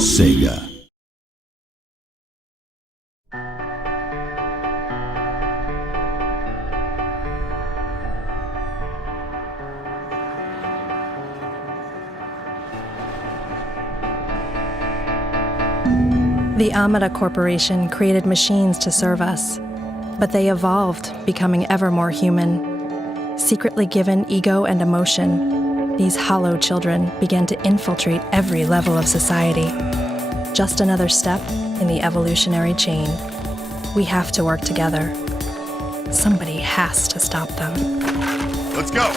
Sega. The Amada Corporation created machines to serve us, but they evolved, becoming ever more human. Secretly given ego and emotion, these hollow children began to infiltrate every level of society. Just another step in the evolutionary chain. We have to work together. Somebody has to stop them. Let's go!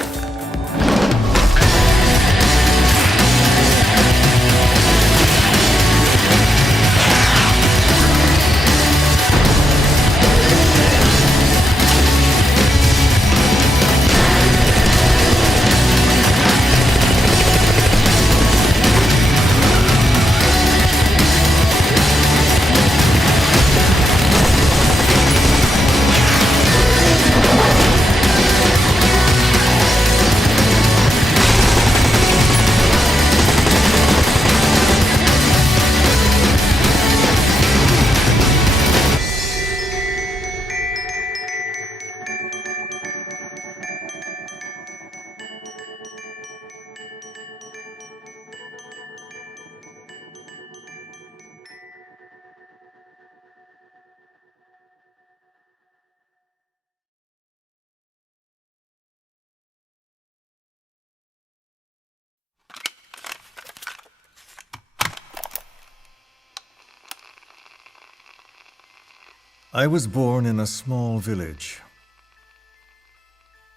I was born in a small village.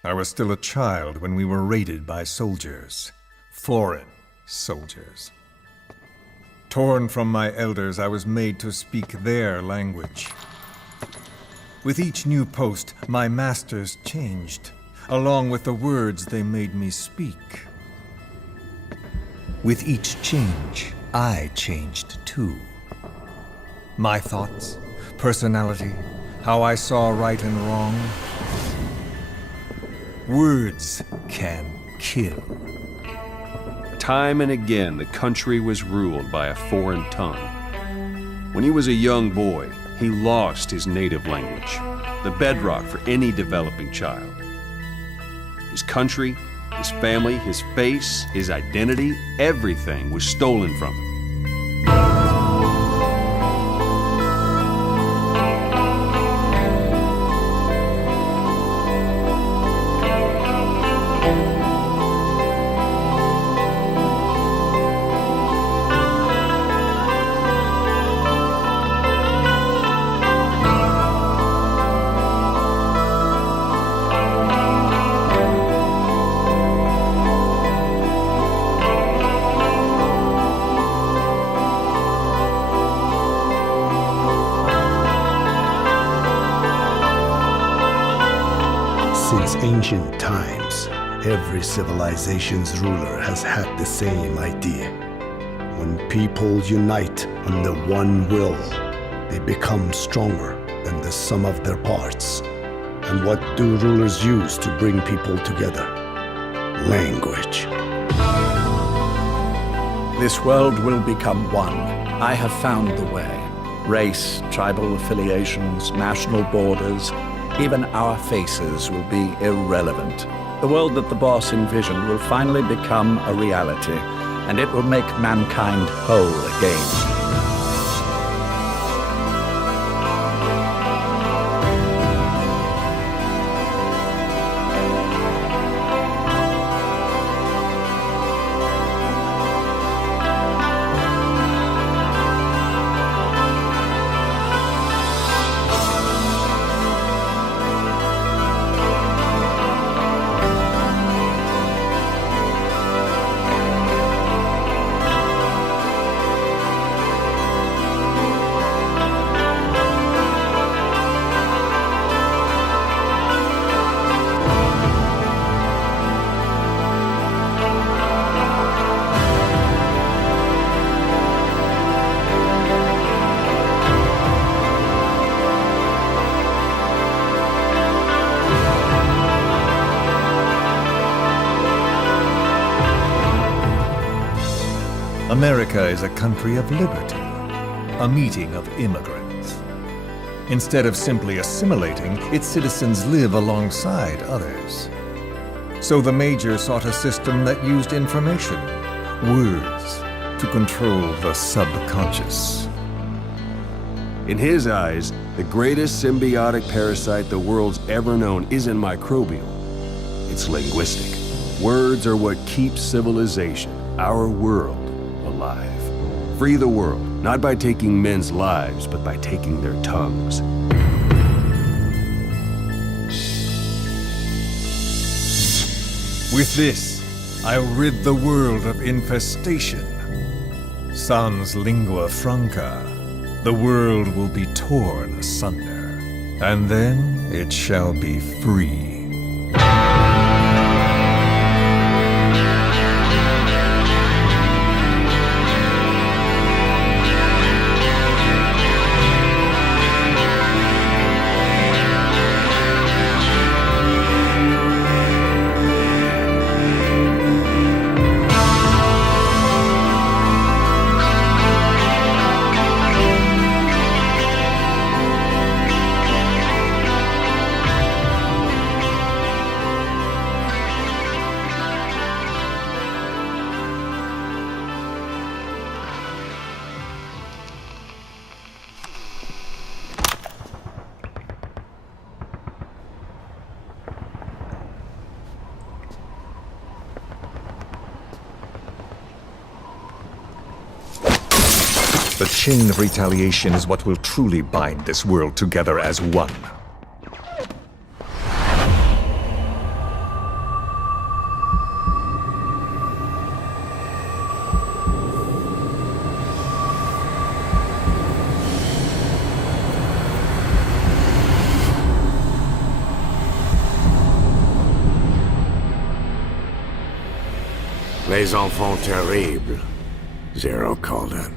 I was still a child when we were raided by soldiers, foreign soldiers. Torn from my elders, I was made to speak their language. With each new post, my masters changed, along with the words they made me speak. With each change, I changed too. My thoughts, personality, how I saw right and wrong. Words can kill. Time and again, the country was ruled by a foreign tongue. When he was a young boy, he lost his native language, the bedrock for any developing child. His country, his family, his face, his identity, everything was stolen from him. Since ancient times, every civilization's ruler has had the same idea. When people unite under one will, they become stronger than the sum of their parts. And what do rulers use to bring people together? Language. This world will become one. I have found the way. Race, tribal affiliations, national borders, even our faces will be irrelevant. The world that the boss envisioned will finally become a reality, and it will make mankind whole again. America is a country of liberty, a meeting of immigrants. Instead of simply assimilating, its citizens live alongside others. So the Major sought a system that used information, words, to control the subconscious. In his eyes, the greatest symbiotic parasite the world's ever known isn't microbial. It's linguistic. Words are what keeps civilization, our world, alive. Free the world, not by taking men's lives, but by taking their tongues. With this, I'll rid the world of infestation. Sans lingua franca, the world will be torn asunder, and then it shall be free. The chain of retaliation is what will truly bind this world together as one. Les enfants terribles, Zero called it.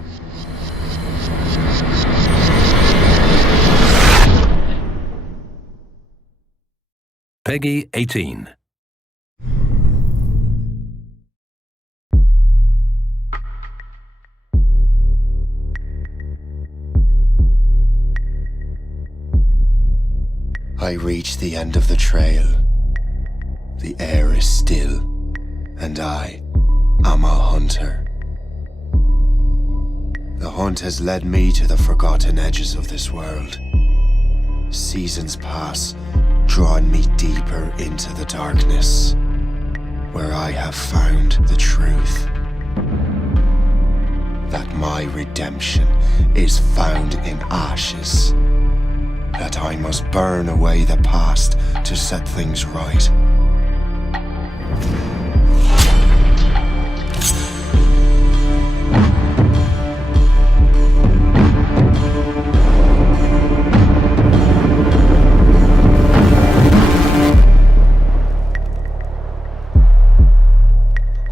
Peggy 18. I reach the end of the trail. The air is still, and I am a hunter. The hunt has led me to the forgotten edges of this world. Seasons pass, drawing me deeper into the darkness, where I have found the truth. That my redemption is found in ashes. That I must burn away the past to set things right.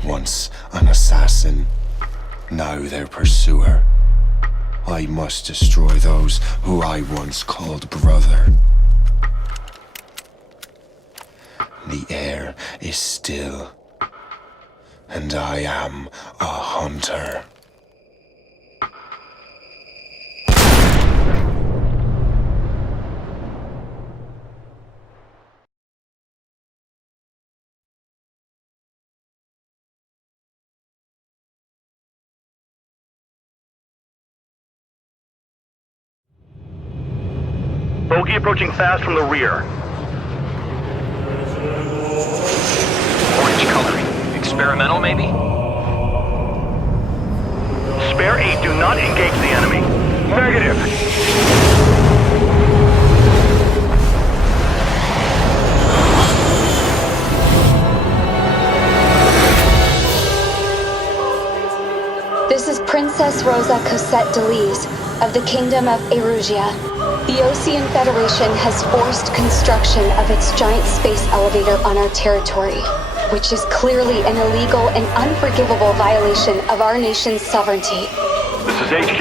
Once an assassin, now their pursuer. I must destroy those who I once called brother. The air is still, and I am a hunter. Bogey approaching fast from the rear. Orange coloring. Experimental, maybe? Spare 8, do not engage the enemy. Negative. This is Princess Rosa Cosette Delise of the Kingdom of Erugia. The Ocean Federation has forced construction of its giant space elevator on our territory, which is clearly an illegal and unforgivable violation of our nation's sovereignty. This is HQ.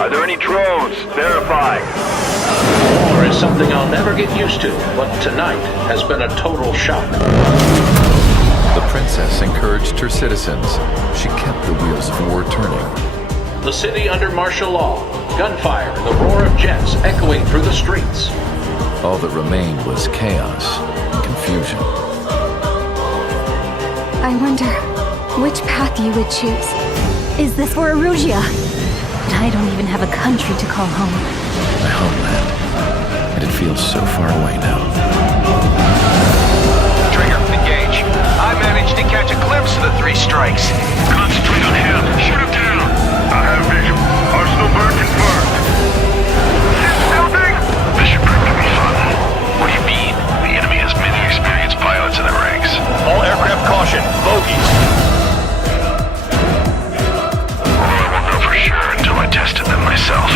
Are there any drones? Verify. War is something I'll never get used to, but tonight has been a total shock. The princess encouraged her citizens. She kept the wheels of war turning. The city under martial law. Gunfire and the roar of jets echoing through the streets. All that remained was chaos and confusion. I wonder which path you would choose. Is this for Erugia? But I don't even have a country to call home. My homeland. And it feels so far away now. Trigger, engage. I managed to catch a glimpse of the three strikes. Concentrate on him. Shoot him down. I have visual. Arsenal burn confirmed. This building? This should prove to be fun. What do you mean? The enemy has many experienced pilots in their ranks. All aircraft caution. Bogies. Well, I won't know for sure until I tested them myself.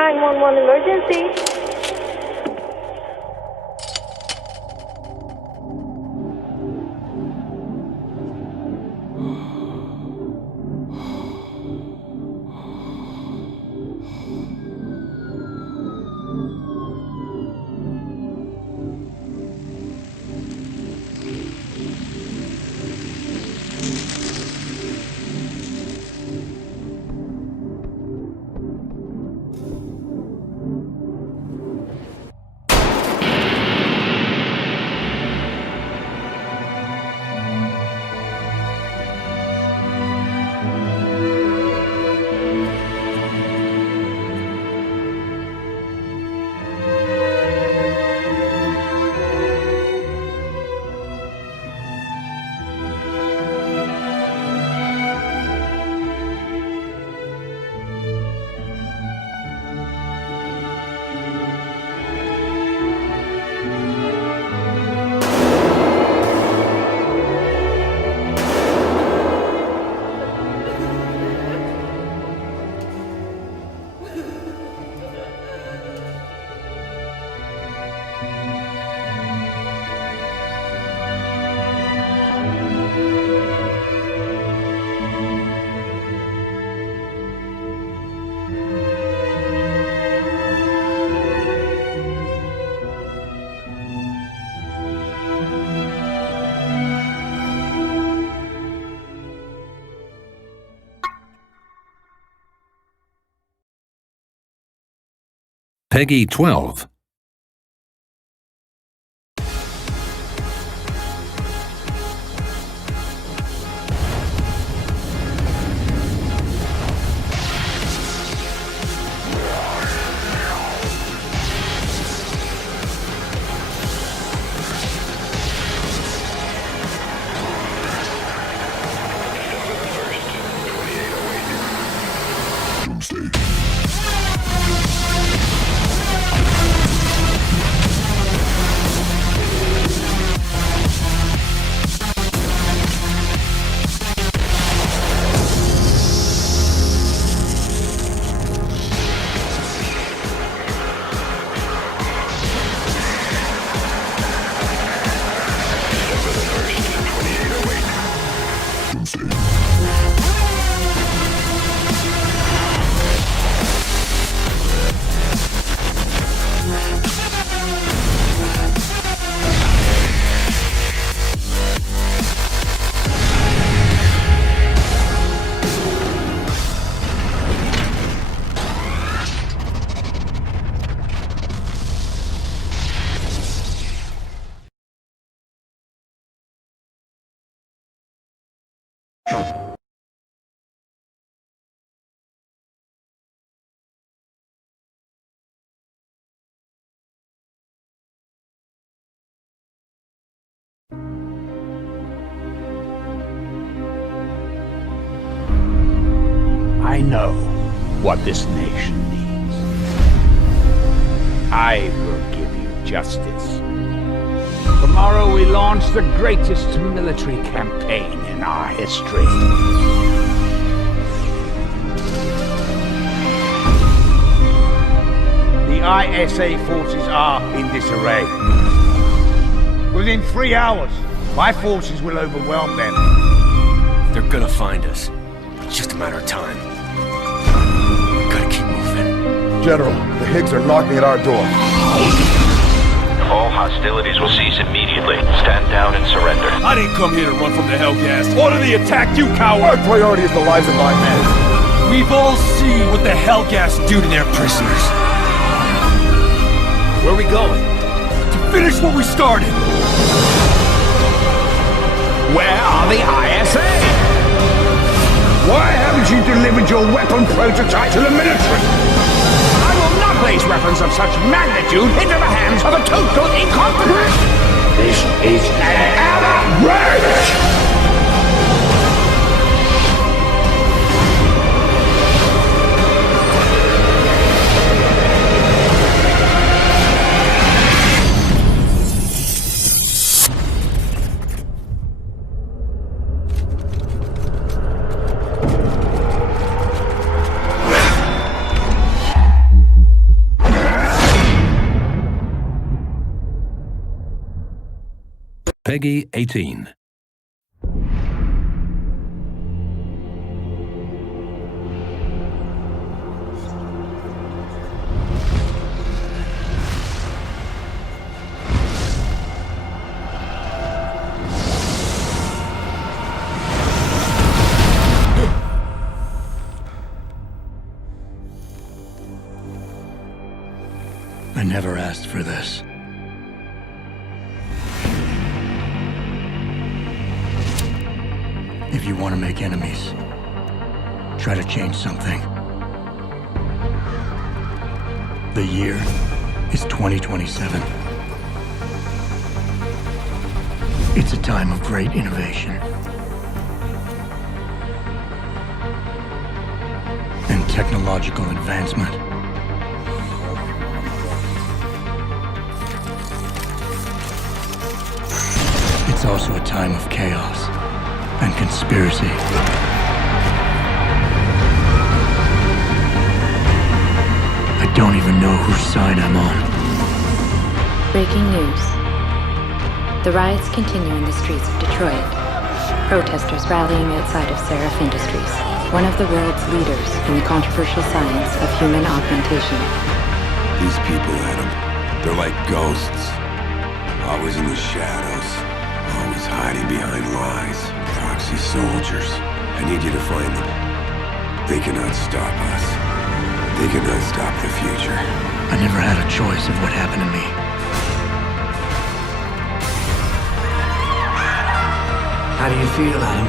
911 emergency. Peggy 12. I know what this nation needs. I will give you justice. Tomorrow we launch the greatest military campaign in our history. The ISA forces are in disarray. Within 3 hours, my forces will overwhelm them. They're gonna find us. It's just a matter of time. Gotta keep moving. General, the Higgs are knocking at our door. All hostilities will cease immediately. Stand down and surrender. I didn't come here to run from the Hellgas. Order the attack, you coward! Our priority is the lives of my men. We've all seen what the Hellgas do to their prisoners. Where are we going? To finish what we started! Where are the ISA? Why haven't you delivered your weapon prototype to the military? I will not place weapons of such magnitude into the hands of a total incompetent! This is an outrage! Peggy 18. I never asked for this. If you want to make enemies, try to change something. The year is 2027. It's a time of great innovation and technological advancement. It's also a time of chaos and conspiracy. I don't even know whose side I'm on. Breaking news. The riots continue in the streets of Detroit. Protesters rallying outside of Seraph Industries, one of the world's leaders in the controversial science of human augmentation. These people, Adam, they're like ghosts. Always in the shadows. Always hiding behind lies. Proxy soldiers. I need you to find them. They cannot stop us. They cannot stop the future. I never had a choice of what happened to me. How do you feel, Adam?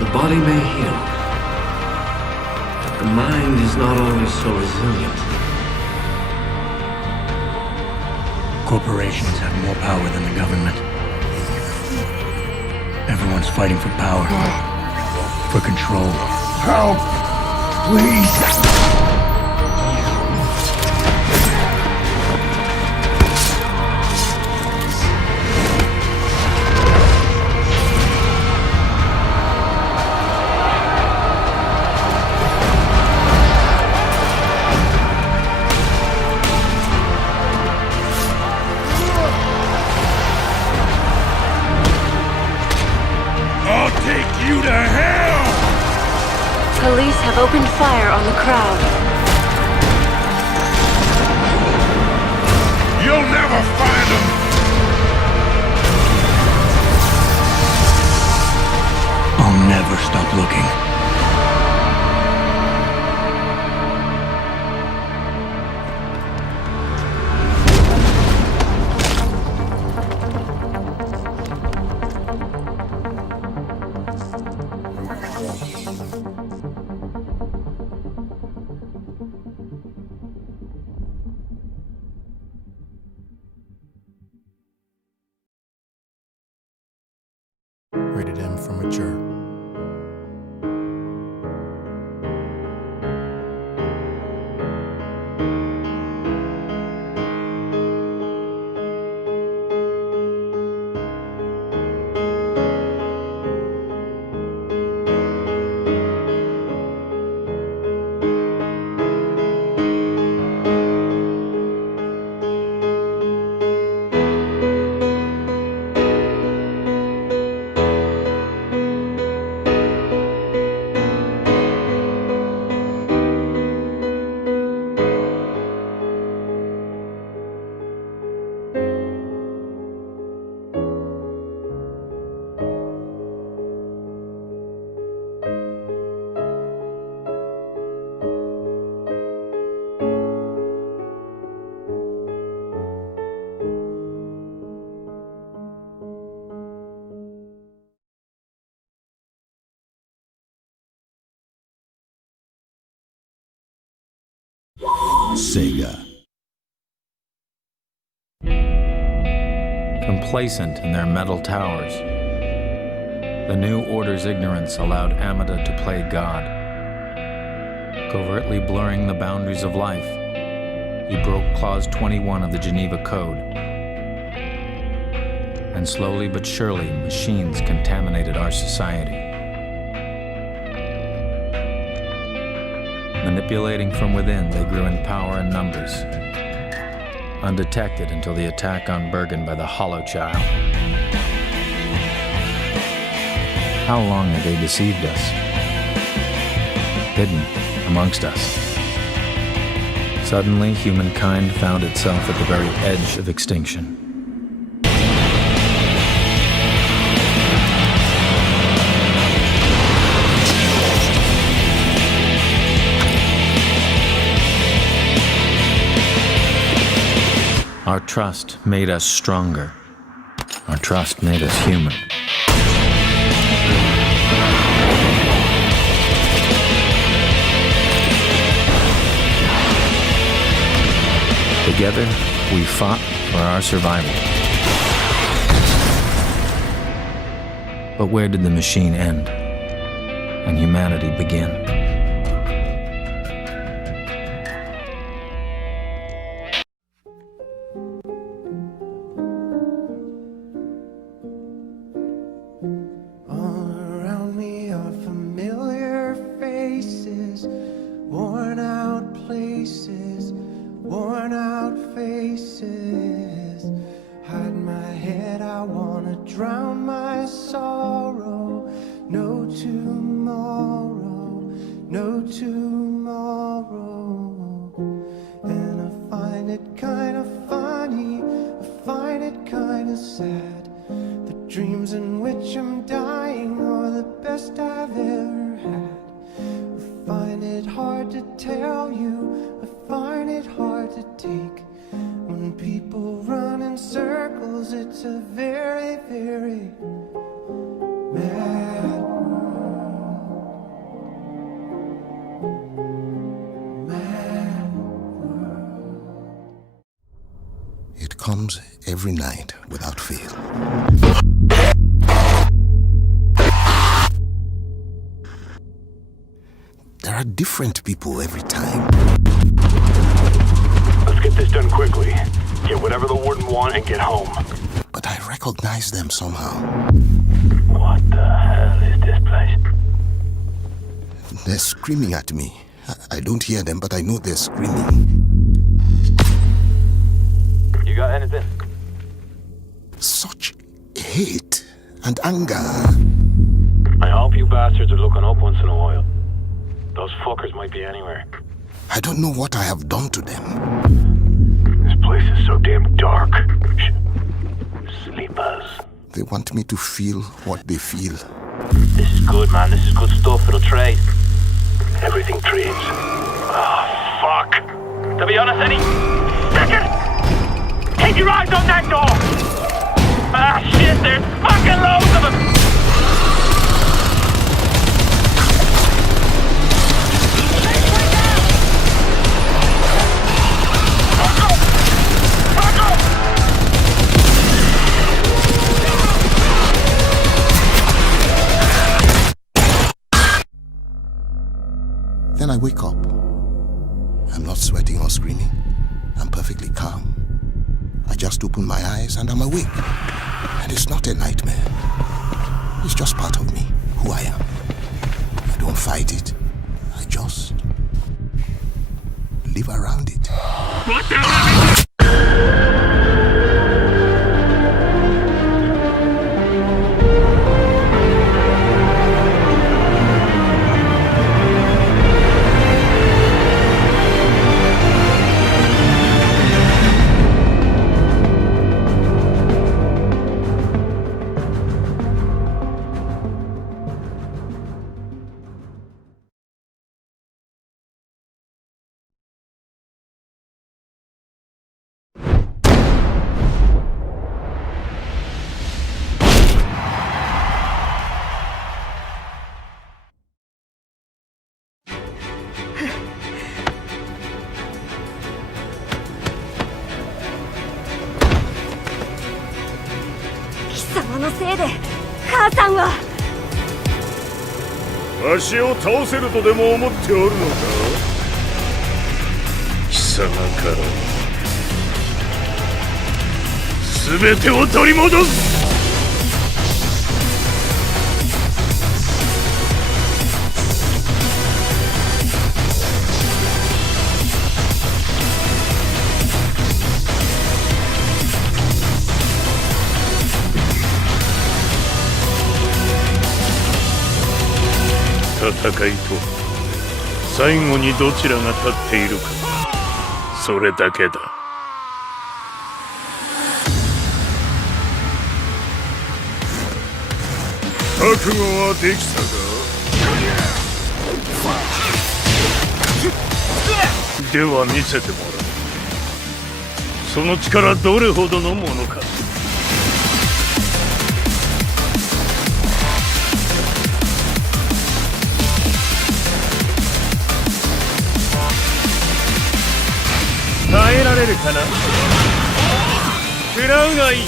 The body may heal, but the mind is not always so resilient. Corporations have more power than the government. Everyone's fighting for power, for control. Help! Please! You to hell! Police have opened fire on the crowd. You'll never find them! I'll never stop looking. Rated M for mature. Sega. Complacent in their metal towers, the New Order's ignorance allowed Amida to play God. Covertly blurring the boundaries of life, he broke Clause 21 of the Geneva Code. And slowly but surely, machines contaminated our society. Manipulating from within, they grew in power and numbers, undetected until the attack on Bergen by the Hollow Child. How long had they deceived us? Hidden amongst us. Suddenly, humankind found itself at the very edge of extinction. Our trust made us stronger. Our trust made us human. Together, we fought for our survival. But where did the machine end and humanity begin? It comes every night without fail. There are different people every time. Let's get this done quickly. Get whatever the warden wants and get home. But I recognize them somehow. What the hell is this place? They're screaming at me. I don't hear them, but I know they're screaming. You got anything? Such hate and anger. I hope you bastards are looking up once in a while. Those fuckers might be anywhere. I don't know what I have done to them. This place is so damn dark. Sleepers. They want me to feel what they feel. This is good, man. This is good stuff. It'll trade. Everything trades. Oh, fuck. To be honest, Eddie. Second! Keep your eyes on that door! Ah, shit, there's fucking loads of them! Then I wake up. I'm not sweating or screaming. I'm perfectly calm. I just open my eyes and I'm awake. And it's not a nightmare. It's just part of me, who I am. I don't fight it. I just live around it. What the hell?母さんはわしを倒せるとでも思っておるのか貴様から全てを取り戻す戦いとは最後にどちらが立っているか、それだけだ。覚悟はできたか？では見せてもらう。その力どれほどのものか。耐えられるかな？食らうがいい。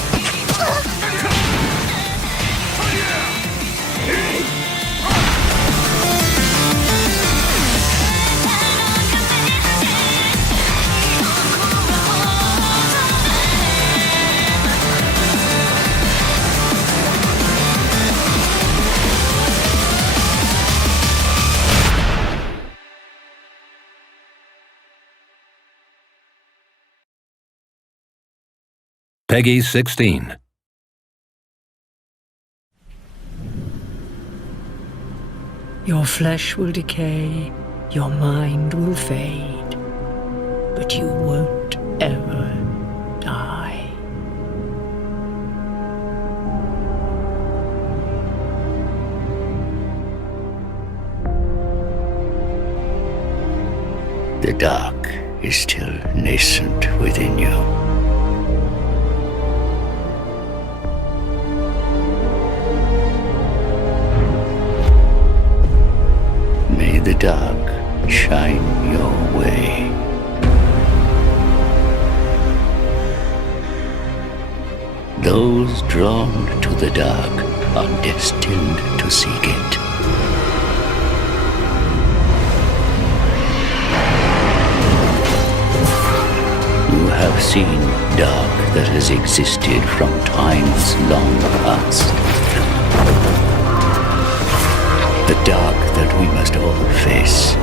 Peggy 16. Your flesh will decay, your mind will fade, but you won't ever die. The dark is still nascent within you. May the dark shine your way. Those drawn to the dark are destined to seek it. You have seen dark that has existed from times long past. The dark that we must all face.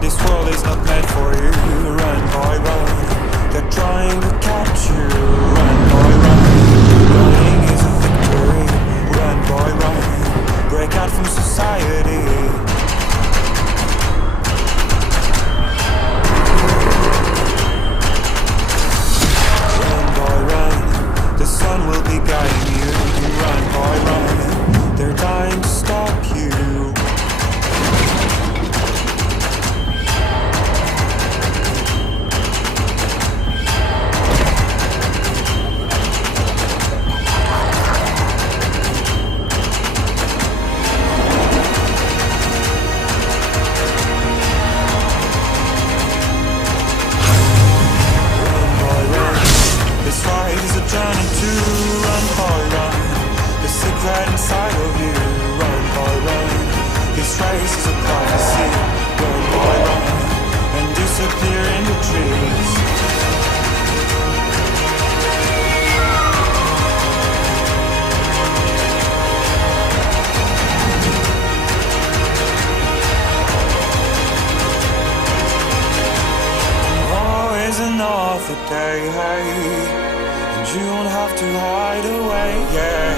This world is not meant for you. Run, boy, run. They're trying to catch you. Run, boy, run. Running is a victory. Run, boy, run. Break out from society. Run, boy, run. The sun will be guiding you. Run, boy, run. They're dying to stop you. Journey to run, boy, run. The secret inside of you. Run, boy, run. This race is a prophecy. Run, boy, run. And disappear in the trees. Oh, is another day, hey. You don't have to hide away, yeah.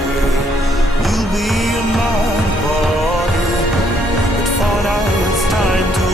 You'll be a man, boy. But for now it's time to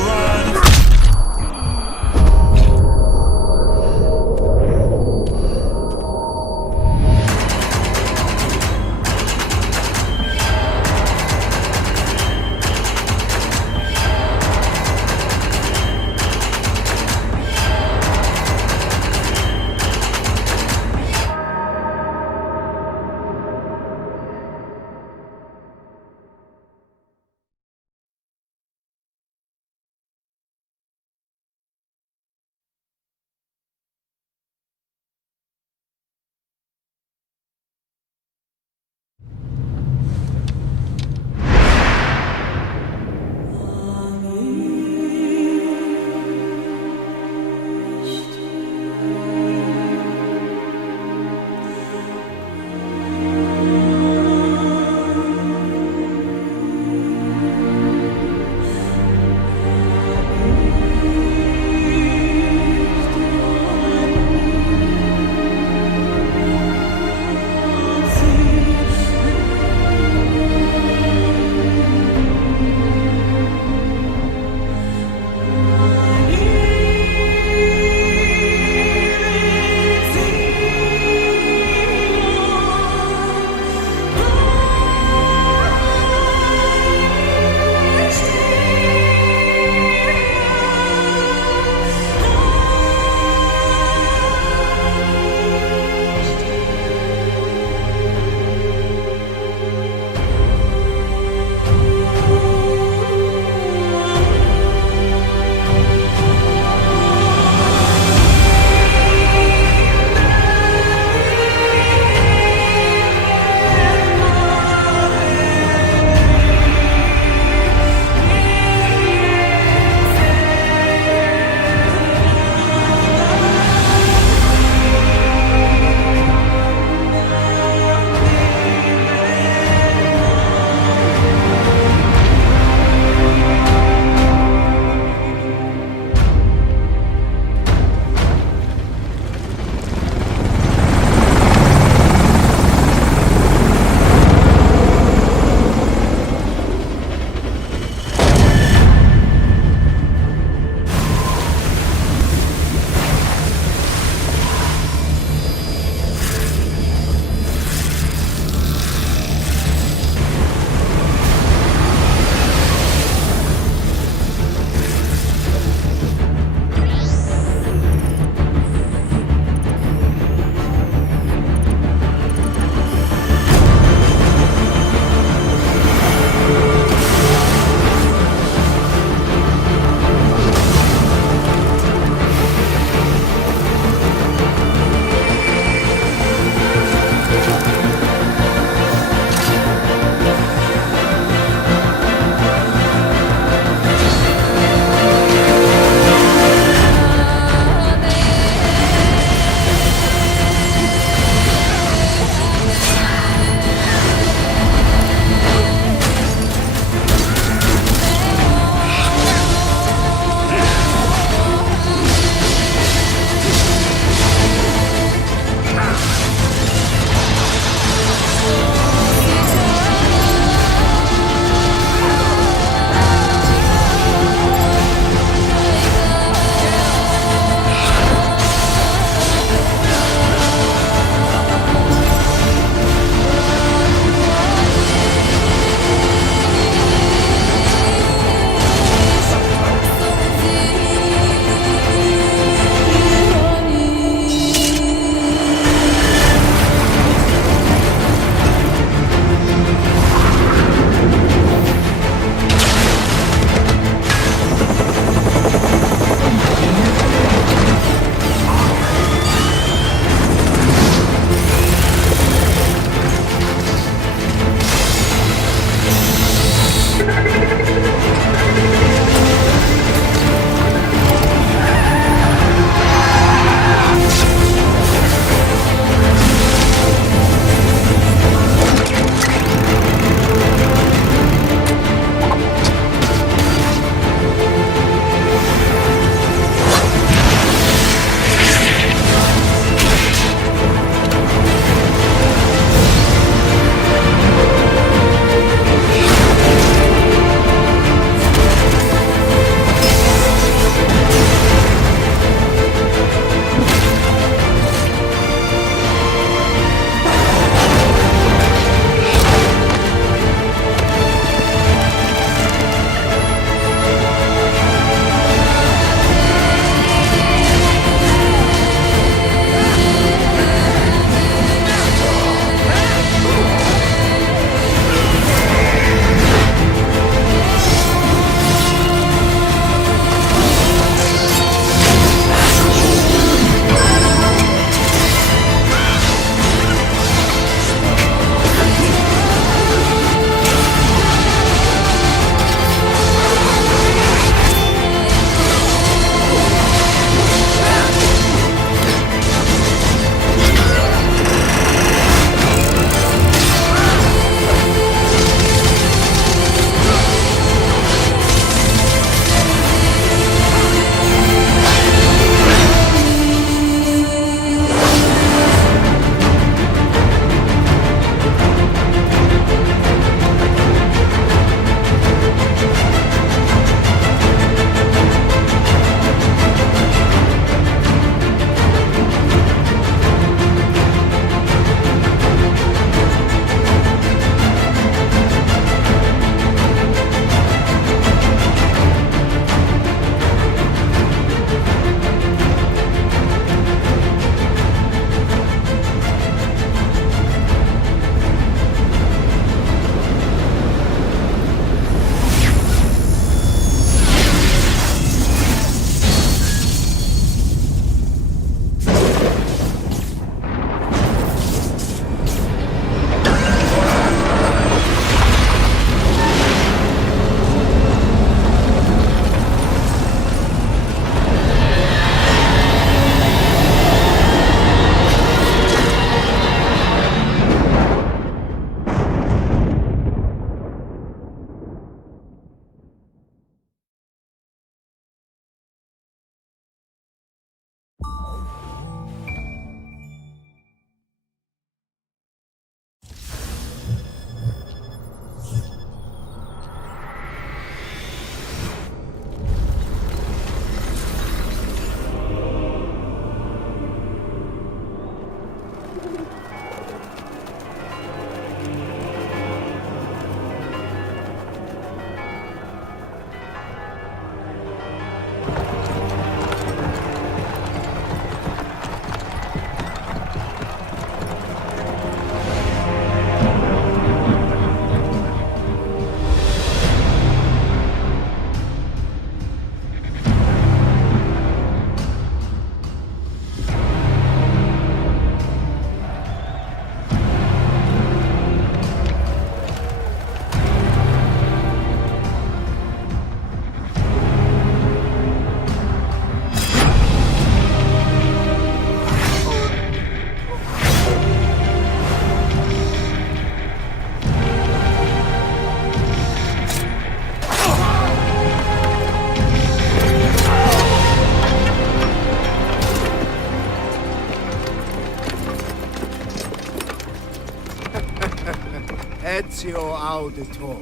Ezio Auditor.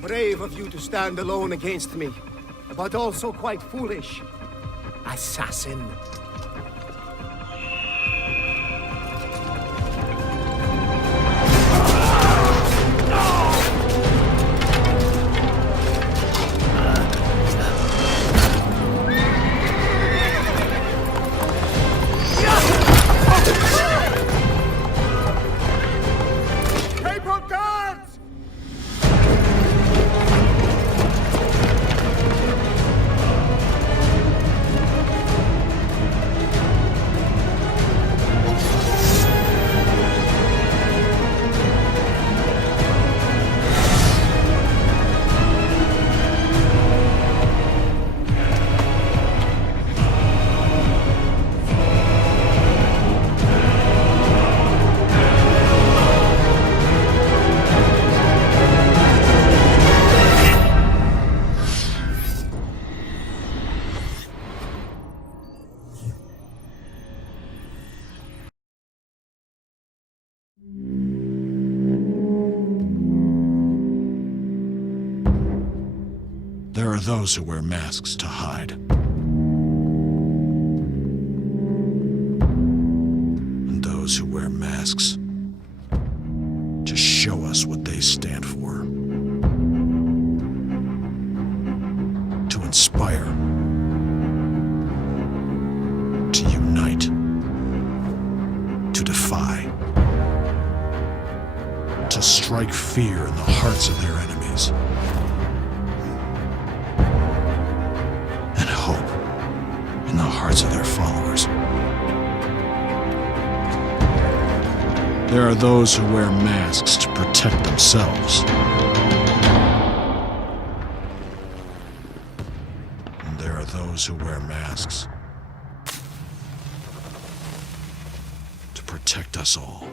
Brave of you to stand alone against me, but also quite foolish. Assassin. There are those who wear masks to hide. And those who wear masks to show us what they stand for. To inspire. To unite. To defy. To strike fear in the hearts of their enemies. In the hearts of their followers. There are those who wear masks to protect themselves. And there are those who wear masks to protect us all.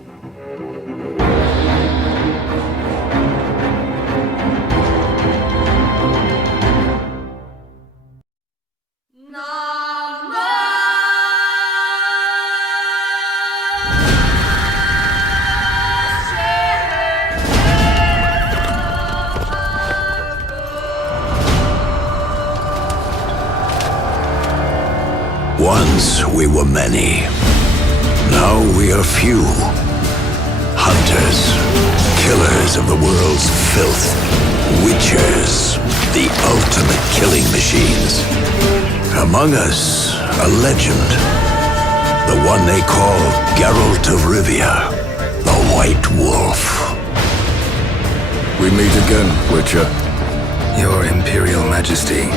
Once we were many. Now we are few. Hunters, killers of the world's filth. Witchers, the ultimate killing machines. Among us, a legend. The one they call Geralt of Rivia, the White Wolf. We meet again, Witcher. Your Imperial Majesty.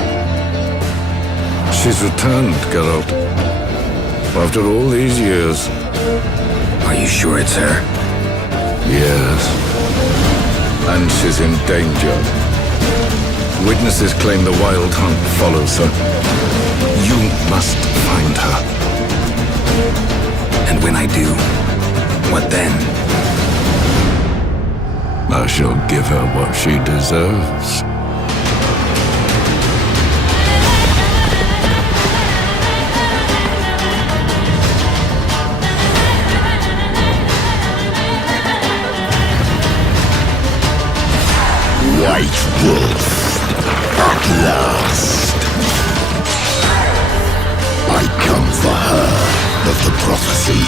She's returned, Geralt. After all these years. Are you sure it's her? Yes. And she's in danger. Witnesses claim the Wild Hunt follows her. You must find her. And when I do, what then? I shall give her what she deserves. White Wolf, at last. I come for her of the prophecy.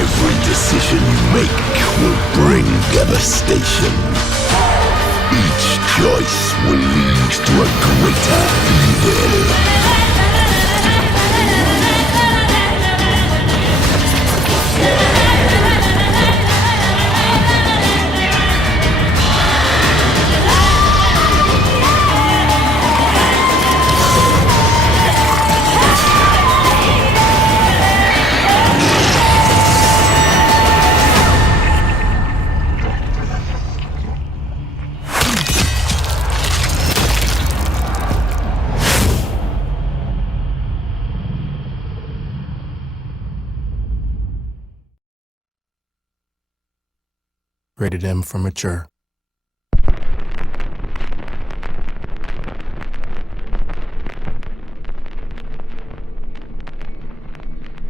Every decision you make will bring devastation. Each choice will lead to a greater evil. Rated M for mature.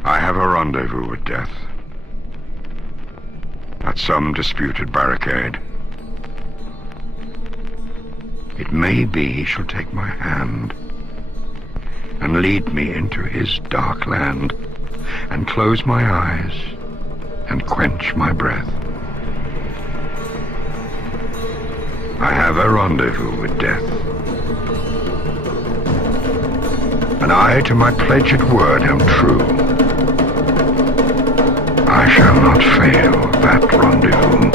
I have a rendezvous with death. at some disputed barricade. It may be he shall take my hand and lead me into his dark land and close my eyes and quench my breath. I have a rendezvous with death, and I to my pledged word am true. I shall not fail that rendezvous.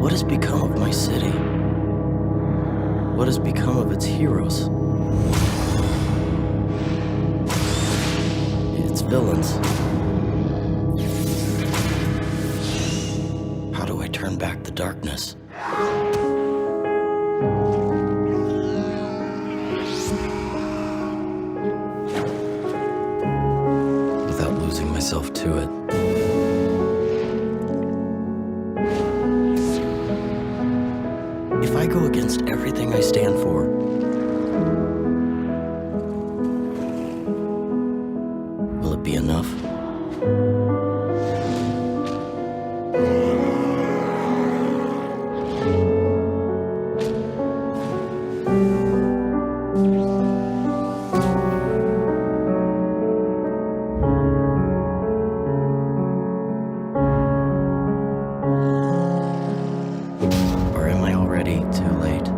What has become of my city? What has become of its heroes? Its villains? How do I turn back the darkness? Without losing myself to it. If I go against everything I stand for, will it be enough? Or am I already too late?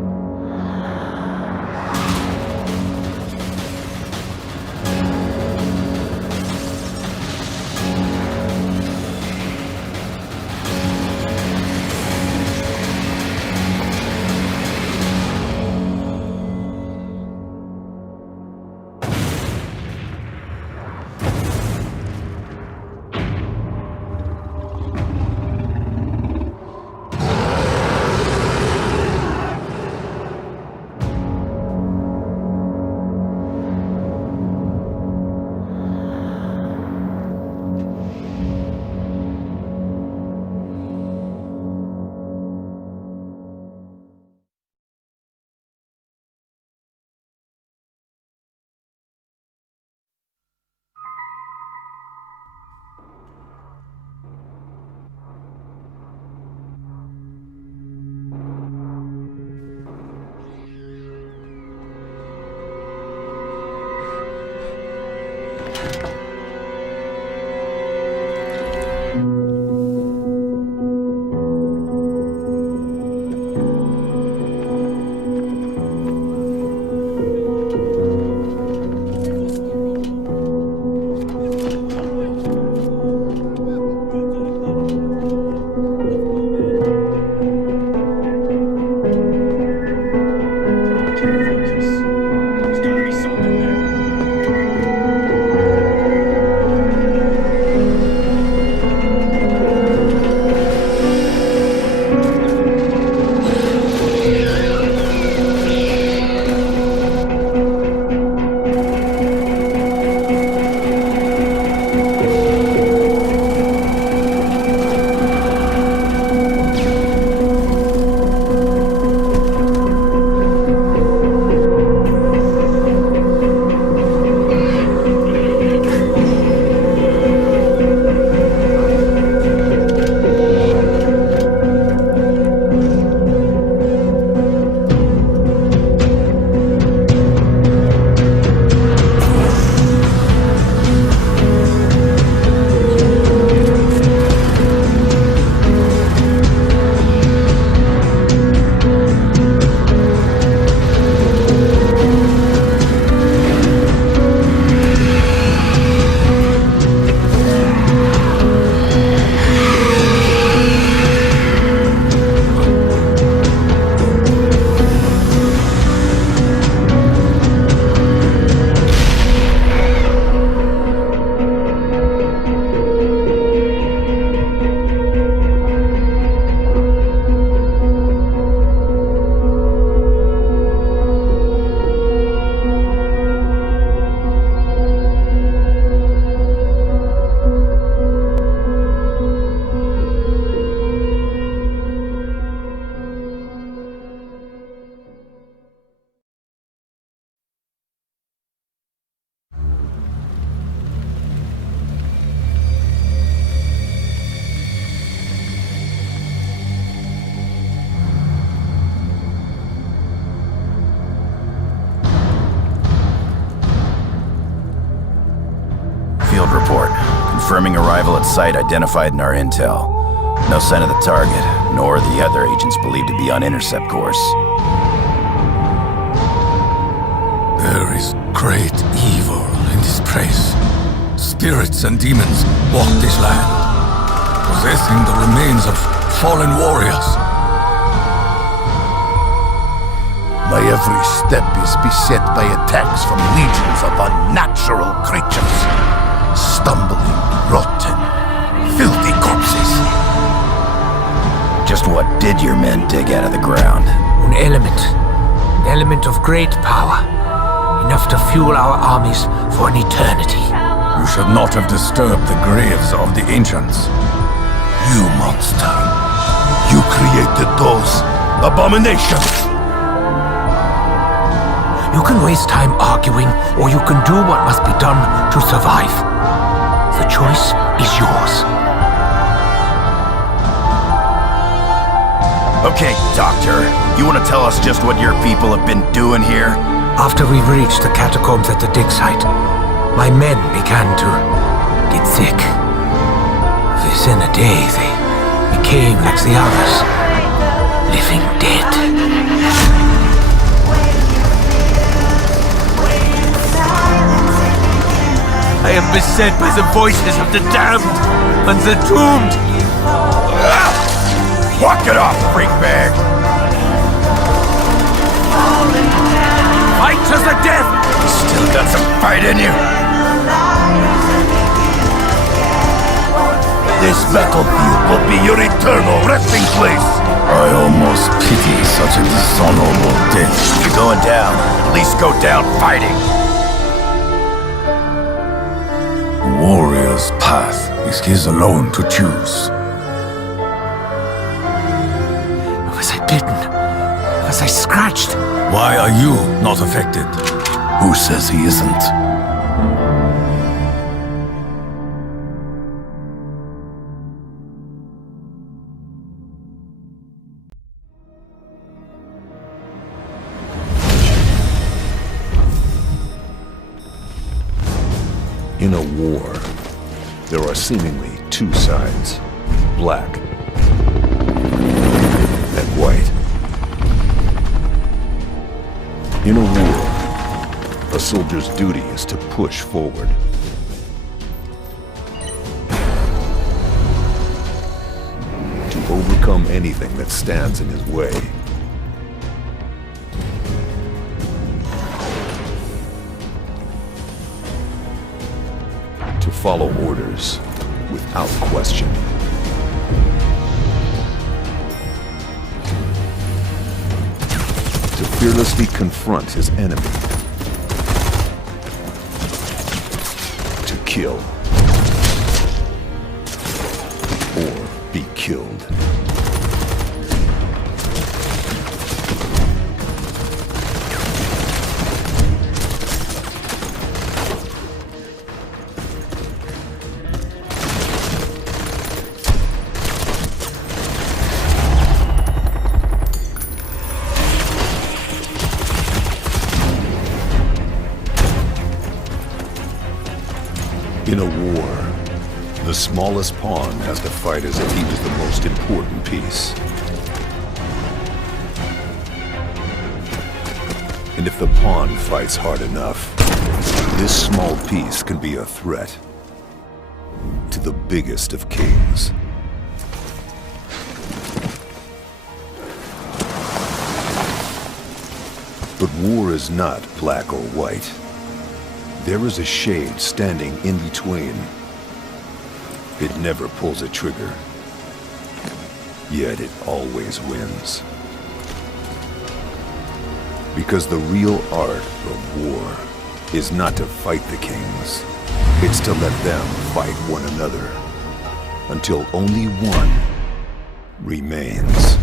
confirming arrival at site identified in our intel. No sign of the target, nor the other agents believed to be on intercept course. There is great evil in this place. Spirits and demons walk this land, possessing the remains of fallen warriors. My every step is beset by attacks from legions of unnatural creatures. Stumbling, rotten, filthy corpses. Just what did your men dig out of the ground? An element of great power. Enough to fuel our armies for an eternity. You should not have disturbed the graves of the ancients. You monster. You created those abominations. You can waste time arguing, or you can do what must be done to survive. The choice is yours. Okay, Doctor. You want to tell us just what your people have been doing here? After we reached the catacombs at the dig site, my men began to get sick. Within a day, they became like the others, living dead. I am beset by the voices of the damned and the doomed. Walk it off, freak bag! Fight to the death! Still got some fight in you? This battlefield will be your eternal resting place. I almost pity such a dishonorable death. You're going down. At least go down fighting. The warrior's path is his alone to choose. Was I bitten? Was I scratched? Why are you not affected? Who says he isn't? In a war, there are seemingly two sides, black and white. In a war, a soldier's duty is to push forward. To overcome anything that stands in his way. To follow orders without question. To fearlessly confront his enemy. To kill. Or be killed. In a war, the smallest pawn has to fight as if he was the most important piece. And if the pawn fights hard enough, this small piece can be a threat to the biggest of kings. But war is not black or white. There is a shade standing in between. It never pulls a trigger, yet it always wins. Because the real art of war is not to fight the kings, it's to let them fight one another, until only one remains.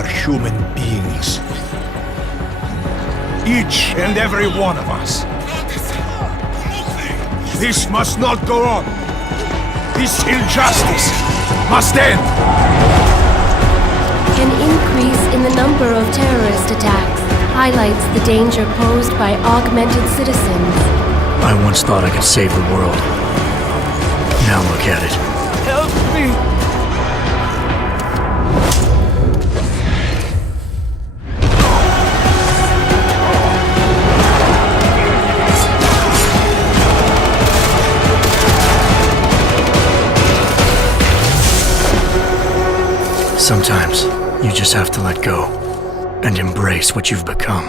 are human beings. Each and every one of us. This must not go on. This injustice must end. An increase in the number of terrorist attacks highlights the danger posed by augmented citizens. I once thought I could save the world. Now look at it. Help me! Sometimes, you just have to let go and embrace what you've become.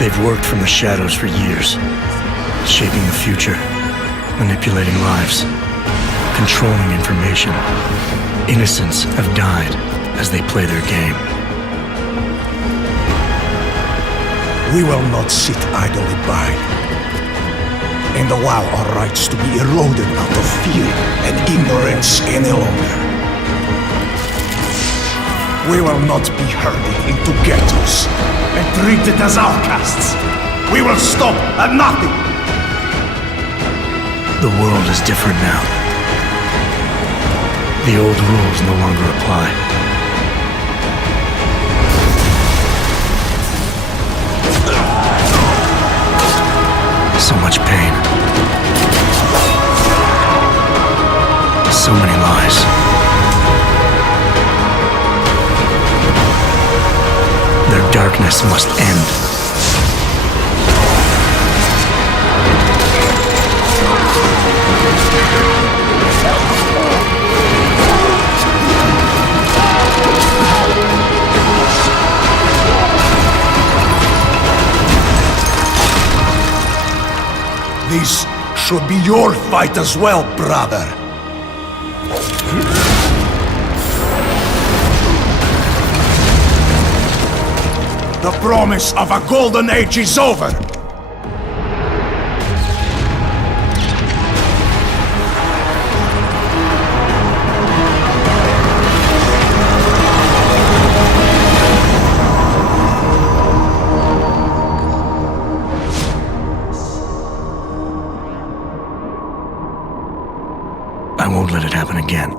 They've worked from the shadows for years, shaping the future, manipulating lives, controlling information. Innocents have died as they play their game. We will not sit idly by and allow our rights to be eroded out of fear and ignorance any longer. We will not be herded into ghettos and treated as outcasts. We will stop at nothing. The world is different now. The old rules no longer apply. So much pain. So many lies. Their darkness must end. This should be your fight as well, brother. The promise of a golden age is over. I won't let it happen again.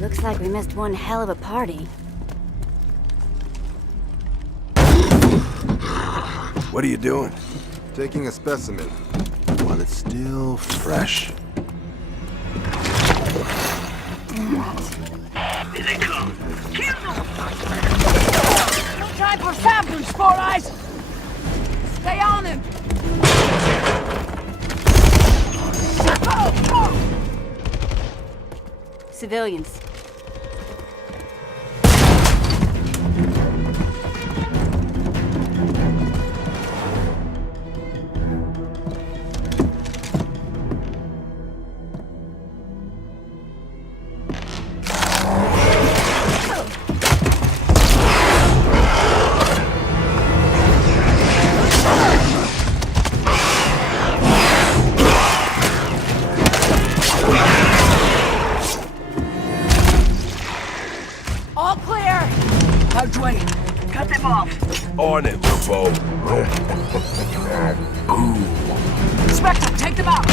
Looks like we missed one hell of a party. What are you doing? Taking a specimen. While it's still fresh. Here they come. Kill them! No time for samples, Four Eyes! Stay on him! Civilians. All clear! Conjointly, cut them off! On it, LeBeau. Inspector, take them out!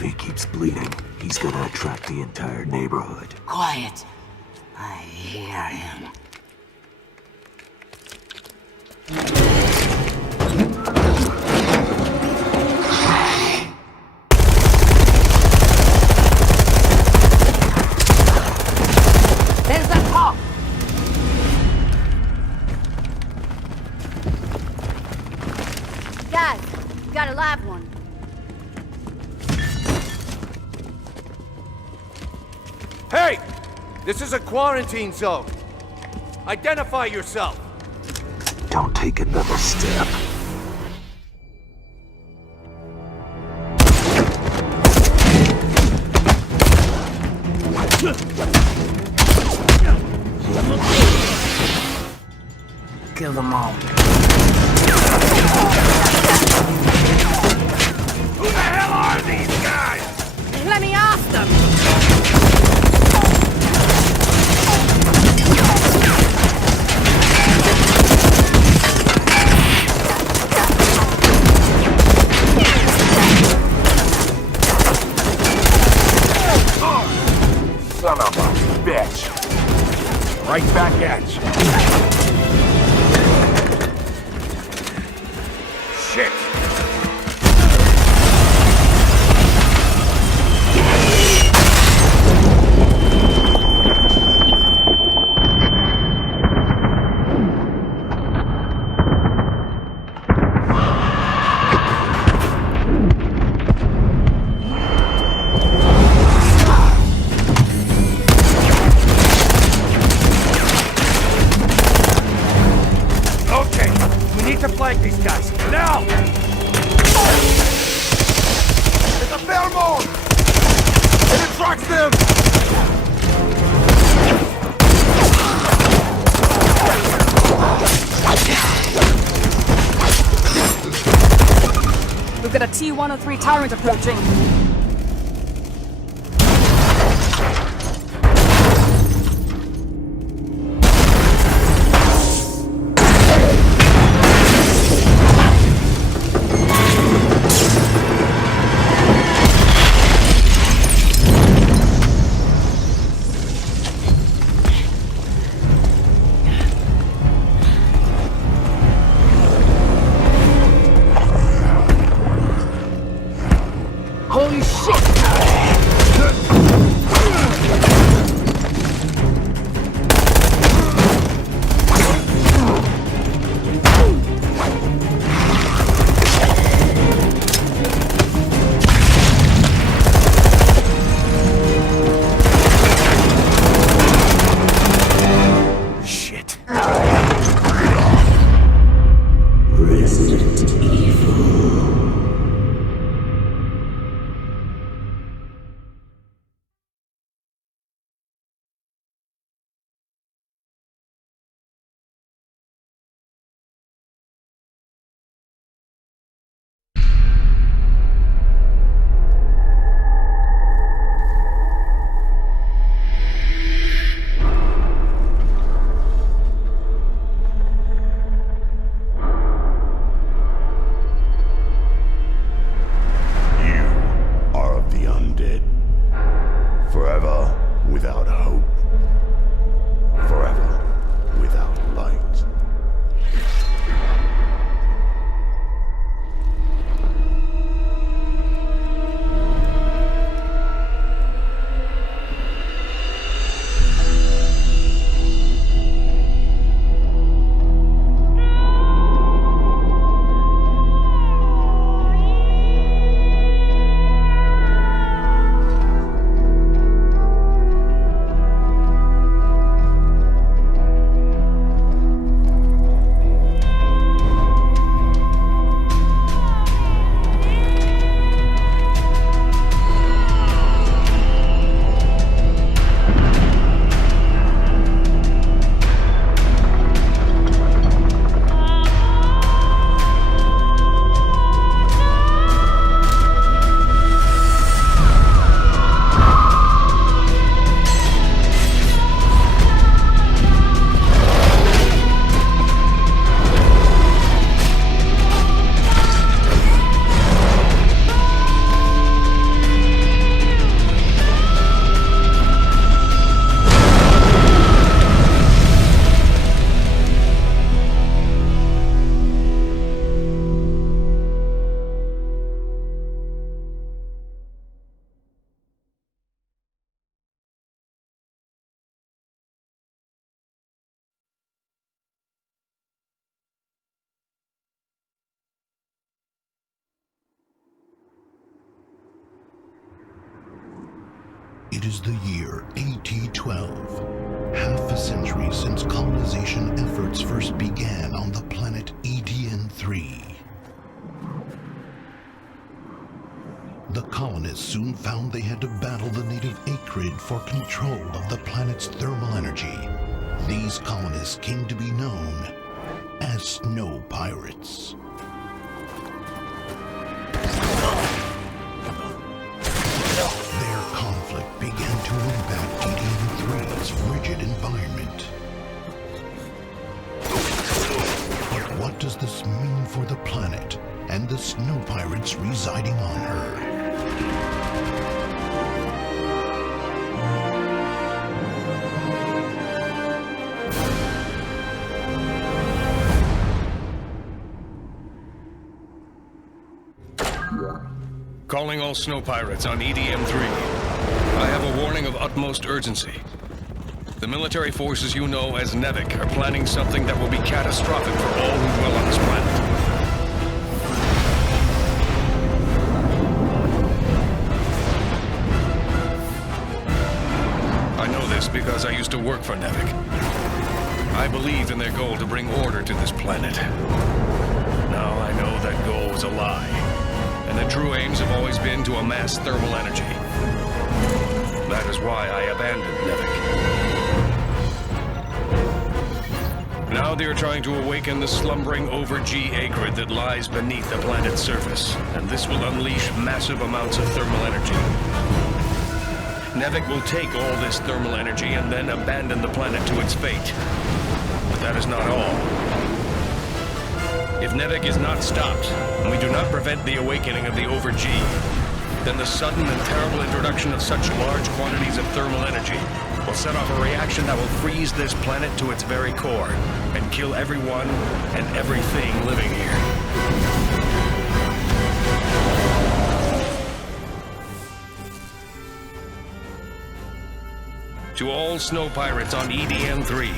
If he keeps bleeding, he's gonna attract the entire neighborhood. Quiet. I hear him. There's that cop! Guys, got a live one. Hey! This is a quarantine zone. Identify yourself. Don't take another step. Kill them all. Who the hell are these guys? Let me ask them! Son of a bitch. Right back at you. Shit. These guys, now! It's a pheromone! It attracts them! We've got a T-103 tyrant approaching. Holy shit! Shit. Resident Evil. It is the year AT-12, half a century since colonization efforts first began on the planet EDN-3. The colonists soon found they had to battle the native Acrid for control of the planet's thermal energy. These colonists came to be known as snow pirates. Their conflict began to impact EDN-3's frigid environment. But what does this mean for the planet and the snow pirates residing on her? Calling all snow pirates on EDM-3. I have a warning of utmost urgency. The military forces you know as Nevik are planning something that will be catastrophic for all who dwell on this planet. I know this because I used to work for Nevik. I believed in their goal to bring order to this planet. Now I know that goal was a lie. And the true aims have always been to amass thermal energy. That is why I abandoned Nevik. Now they are trying to awaken the slumbering over-G acrid that lies beneath the planet's surface, and this will unleash massive amounts of thermal energy. Nevik will take all this thermal energy and then abandon the planet to its fate. But that is not all. If Nevik is not stopped, and we do not prevent the awakening of the over-G, then the sudden and terrible introduction of such large quantities of thermal energy will set off a reaction that will freeze this planet to its very core and kill everyone and everything living here. To all snow pirates on EDN-3,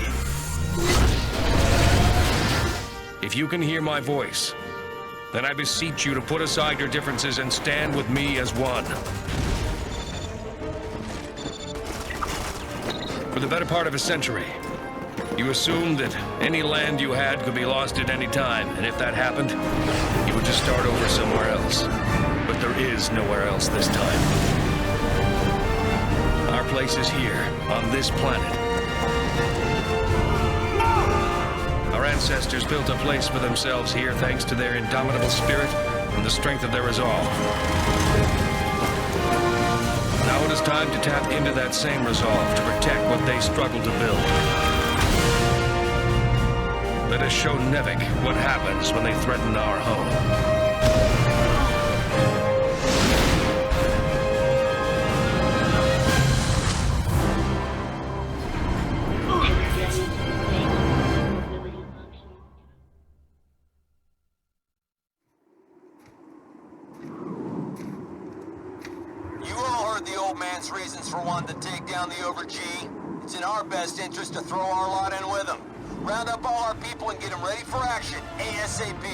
if you can hear my voice, then I beseech you to put aside your differences and stand with me as one. For the better part of a century, you assumed that any land you had could be lost at any time, and if that happened, you would just start over somewhere else. But there is nowhere else this time. Our place is here, on this planet. Our ancestors built a place for themselves here thanks to their indomitable spirit and the strength of their resolve. Now it is time to tap into that same resolve to protect what they struggled to build. Let us show Nevik what happens when they threaten our home. Reasons for wanting to take down the over-G. It's in our best interest to throw our lot in with them. Round up all our people and get them ready for action, ASAP.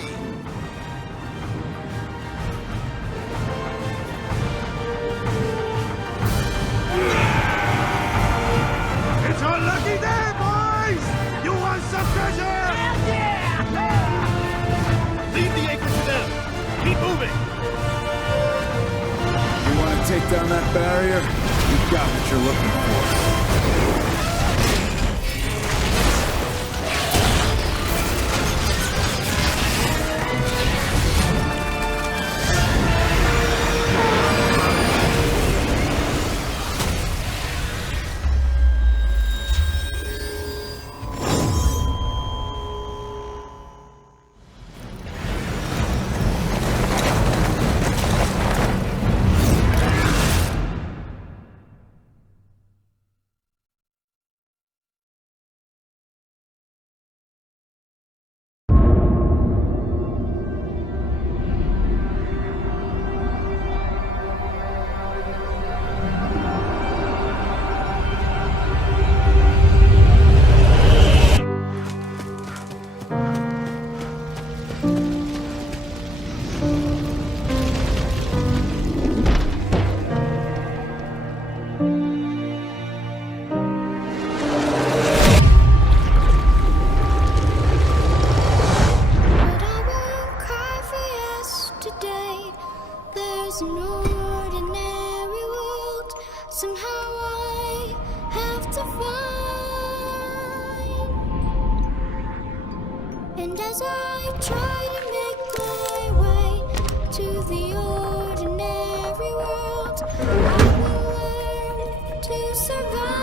It's our lucky day, boys! You want some treasure? Hell yeah! Leave the acres to them. Keep moving. You want to take down that barrier? You've got what you're looking for. is an ordinary world. Somehow I have to find. And as I try to make my way to the ordinary world, I will learn to survive.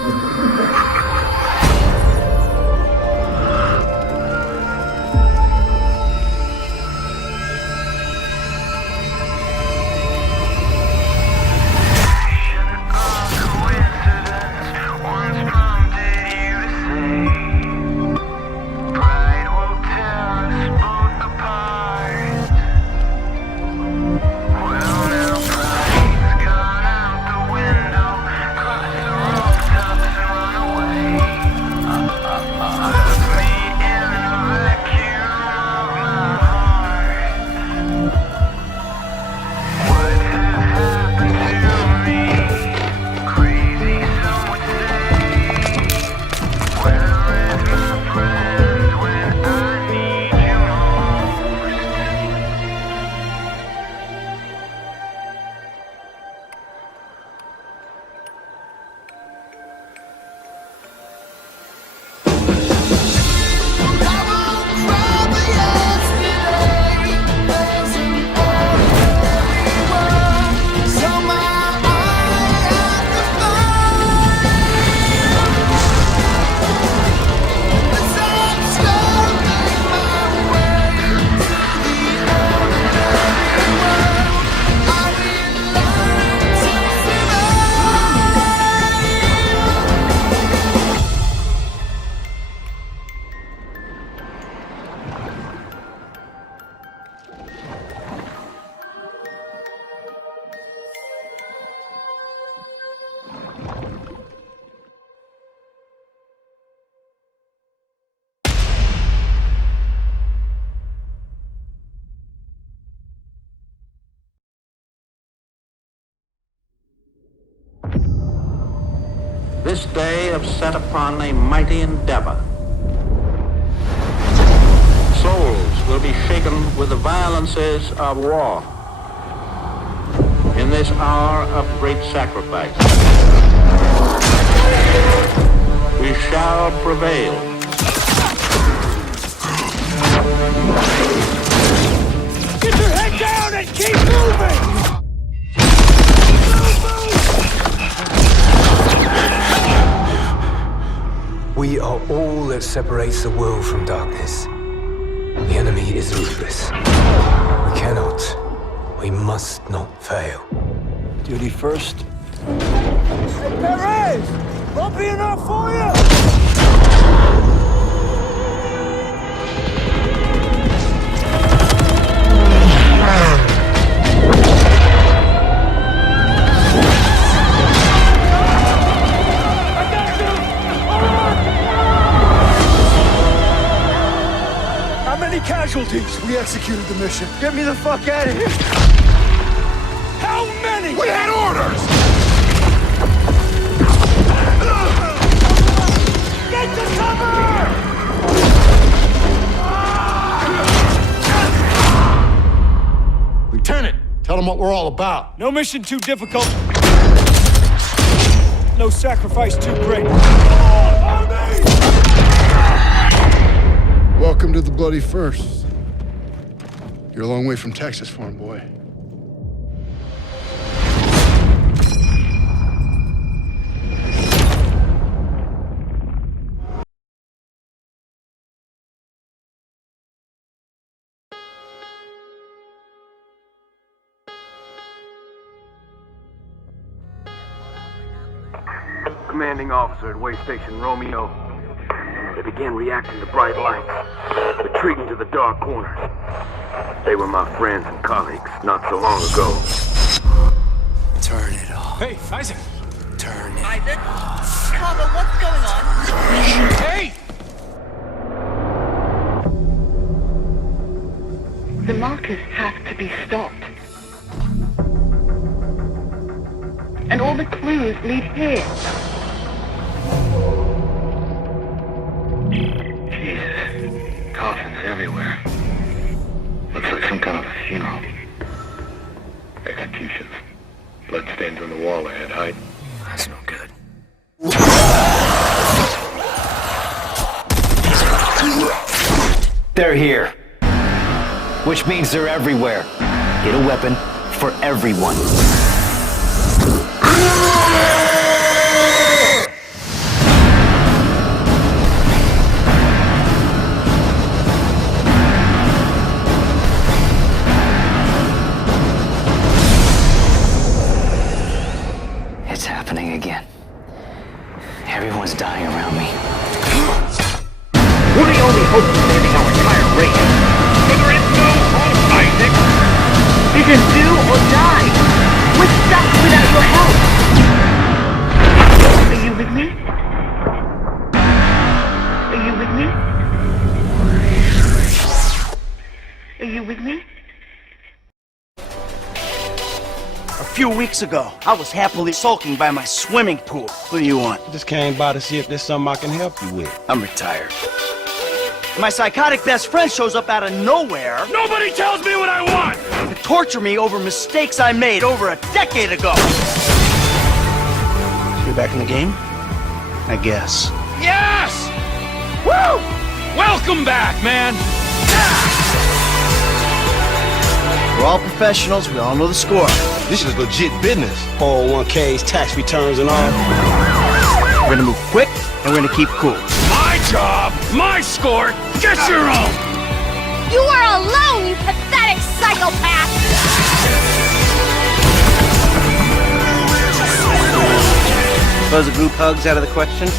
This day have set upon a mighty endeavor. Souls will be shaken with the violences of war. In this hour of great sacrifice, we shall prevail. Get your head down and keep moving! We are all that separates the world from darkness. The enemy is ruthless. We cannot, we must not fail. Duty first. Hey, Perez! Bumpy enough for you? Casualties. We executed the mission. Get me the fuck out of here. How many? We had orders! Get to cover! Lieutenant, tell them what we're all about. No mission too difficult. No sacrifice too great. Welcome to the Bloody First. You're a long way from Texas, farm boy. Commanding officer at Way Station Romeo. They began reacting to bright lights, retreating to the dark corners. They were my friends and colleagues not so long ago. Turn it off. Hey, Isaac! Turn it Isaac? Carver, what's going on? Hey! The markers have to be stopped. And all the clues lead here. Jesus. Coffins everywhere. Looks like some kind of a funeral. I got executions. Bloodstains on the wall ahead, hide. That's no good. They're here. Which means they're everywhere. Get a weapon for everyone. It's happening again. Everyone's dying around me. We're the only hope of saving our entire race. But there is no hope, Isaac! It is do or die. We're stuck without your help. Are you with me? Are you with me? Are you with me? A few weeks ago, I was happily sulking by my swimming pool. What do you want? Just came by to see if there's something I can help you with. I'm retired. My psychotic best friend shows up out of nowhere. Nobody tells me what I want! To torture me over mistakes I made over a decade ago. You're back in the game? I guess. Yes! Woo! Welcome back, man! We're all professionals. We all know the score. This is legit business. 401ks, tax returns, and all. We're gonna move quick, and we're gonna keep cool. My job, my score, get your own! You are alone, you pathetic psychopath! Suppose a group hug's out of the question?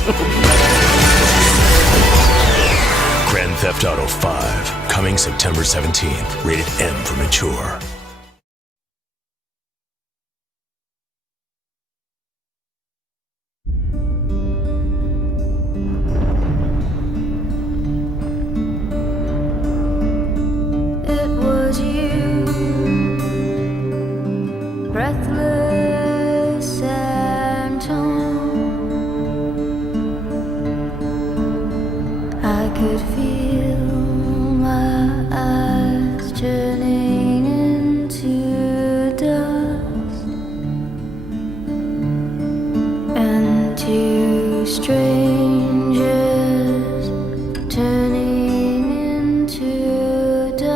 Grand Theft Auto 5, coming September 17th. Rated M for mature. It was you, breathless and torn. I could feel my eyes turning into dust, and two strangers turning into dust.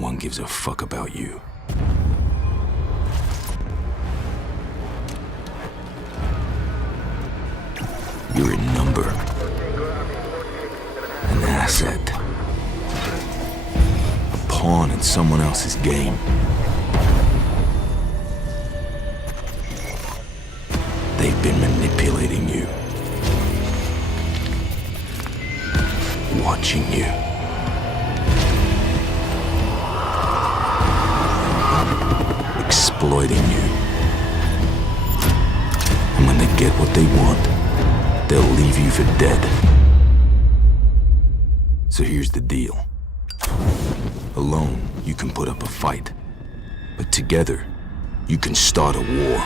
one gives a fuck about you. You're a number. An asset. A pawn in someone else's game. They've been manipulating you. Watching you. Exploiting you. And when they get what they want, they'll leave you for dead. So here's the deal. Alone, you can put up a fight. But together, you can start a war.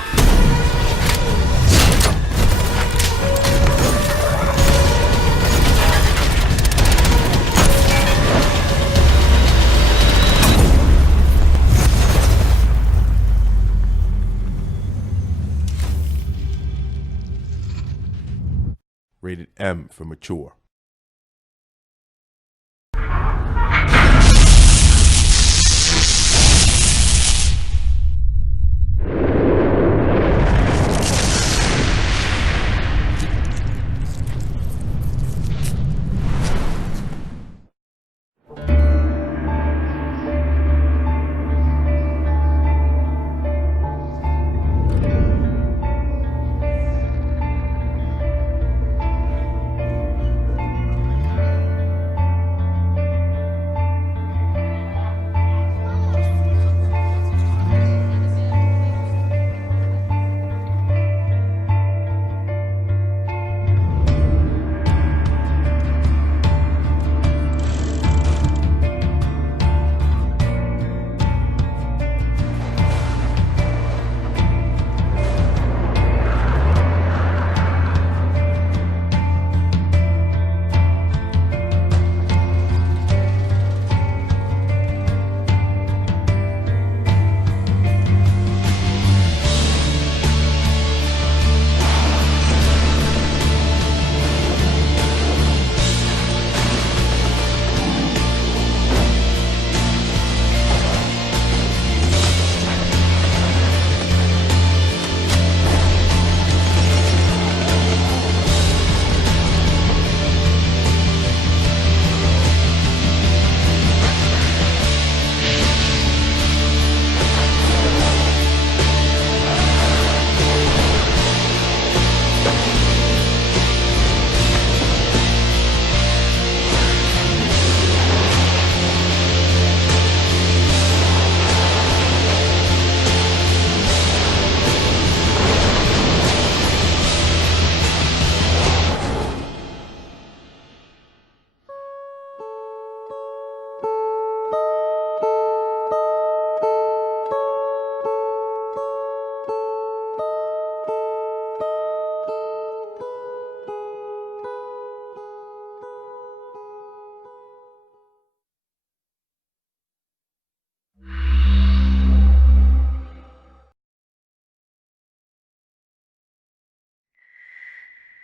Rated M for mature.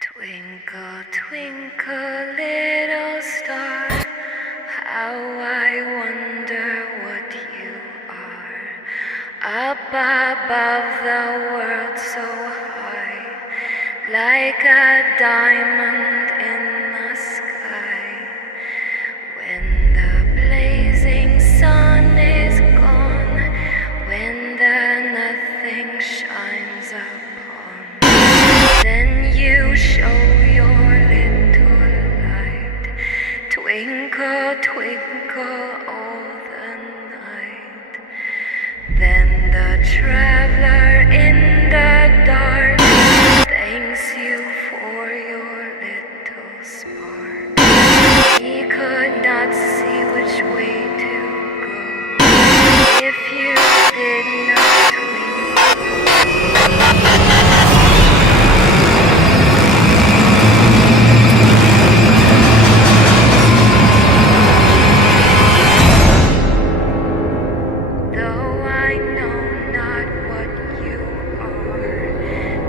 Twinkle, twinkle, little star, how I wonder what you are. Up above the world so high, like a diamond in the sky. When the blazing sun is gone, when the nothing shines upon, then you show your little light. Twinkle, twinkle all the night. Then the traveler in the dark thanks you for your little spark. He could not see which way to go if you did not twinkle.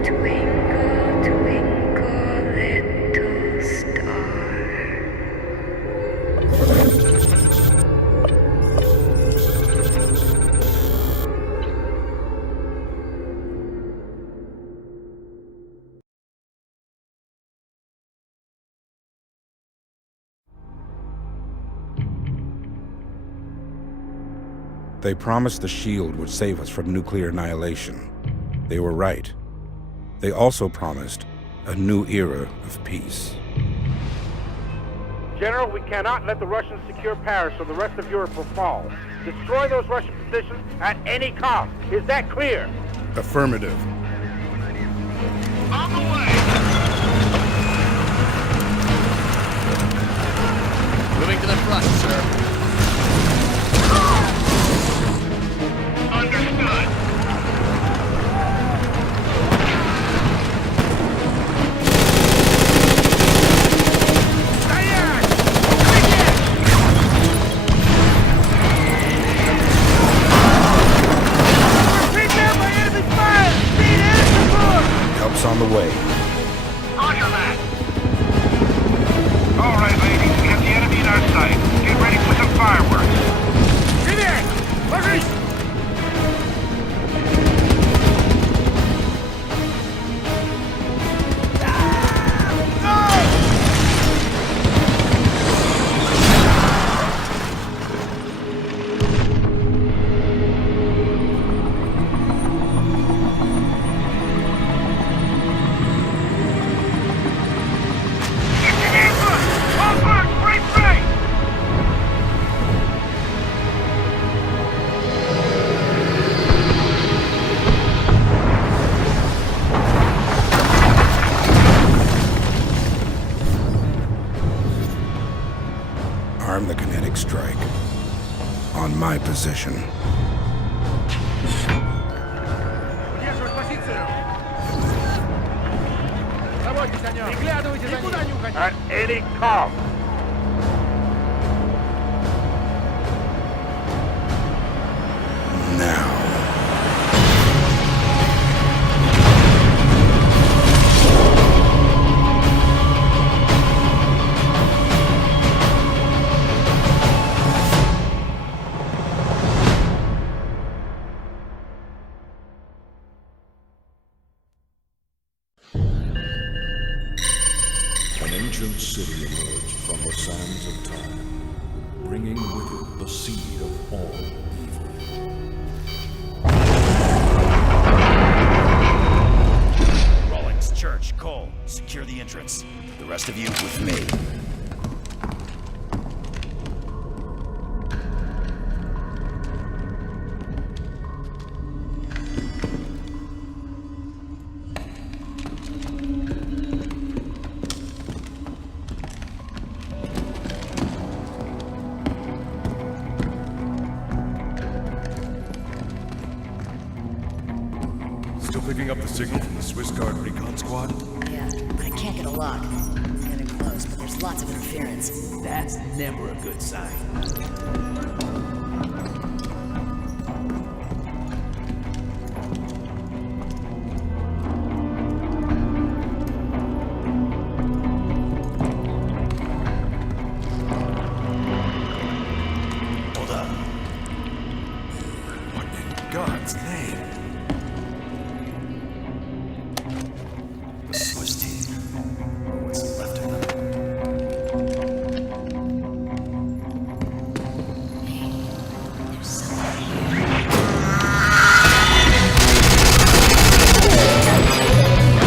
Twinkle, twinkle, little star. They promised the shield would save us from nuclear annihilation. They were right. They also promised a new era of peace. General, we cannot let the Russians secure Paris or the rest of Europe will fall. Destroy those Russian positions at any cost. Is that clear? Affirmative. On the way! Moving to the front, sir. Understood. Help's on the way. Roger that. All right, ladies, we have the enemy in our sight. Get ready for some fireworks. Revere! Maurice! Arm the kinetic strike. On my position. At any cost. Now. An ancient city emerged from the sands of time, bringing with it the seed of all evil. Rawlings, Church, Cole, secure the entrance. The rest of you with me. Still picking up the signal from the Swiss Guard recon squad? Yeah, I can't get a lock. I'm getting close, but there's lots of interference. That's never a good sign. Hold up. What in God's name? The Swiss team. Or what's left of them.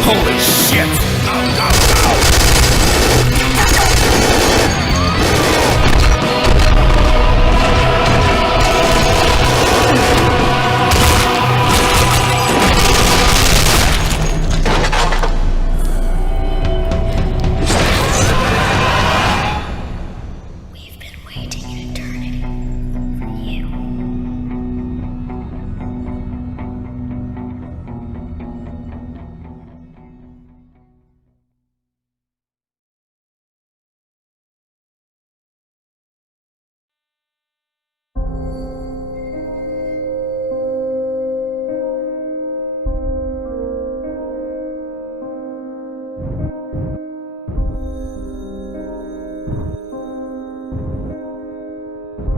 Holy shit! We've been waiting an eternity for you.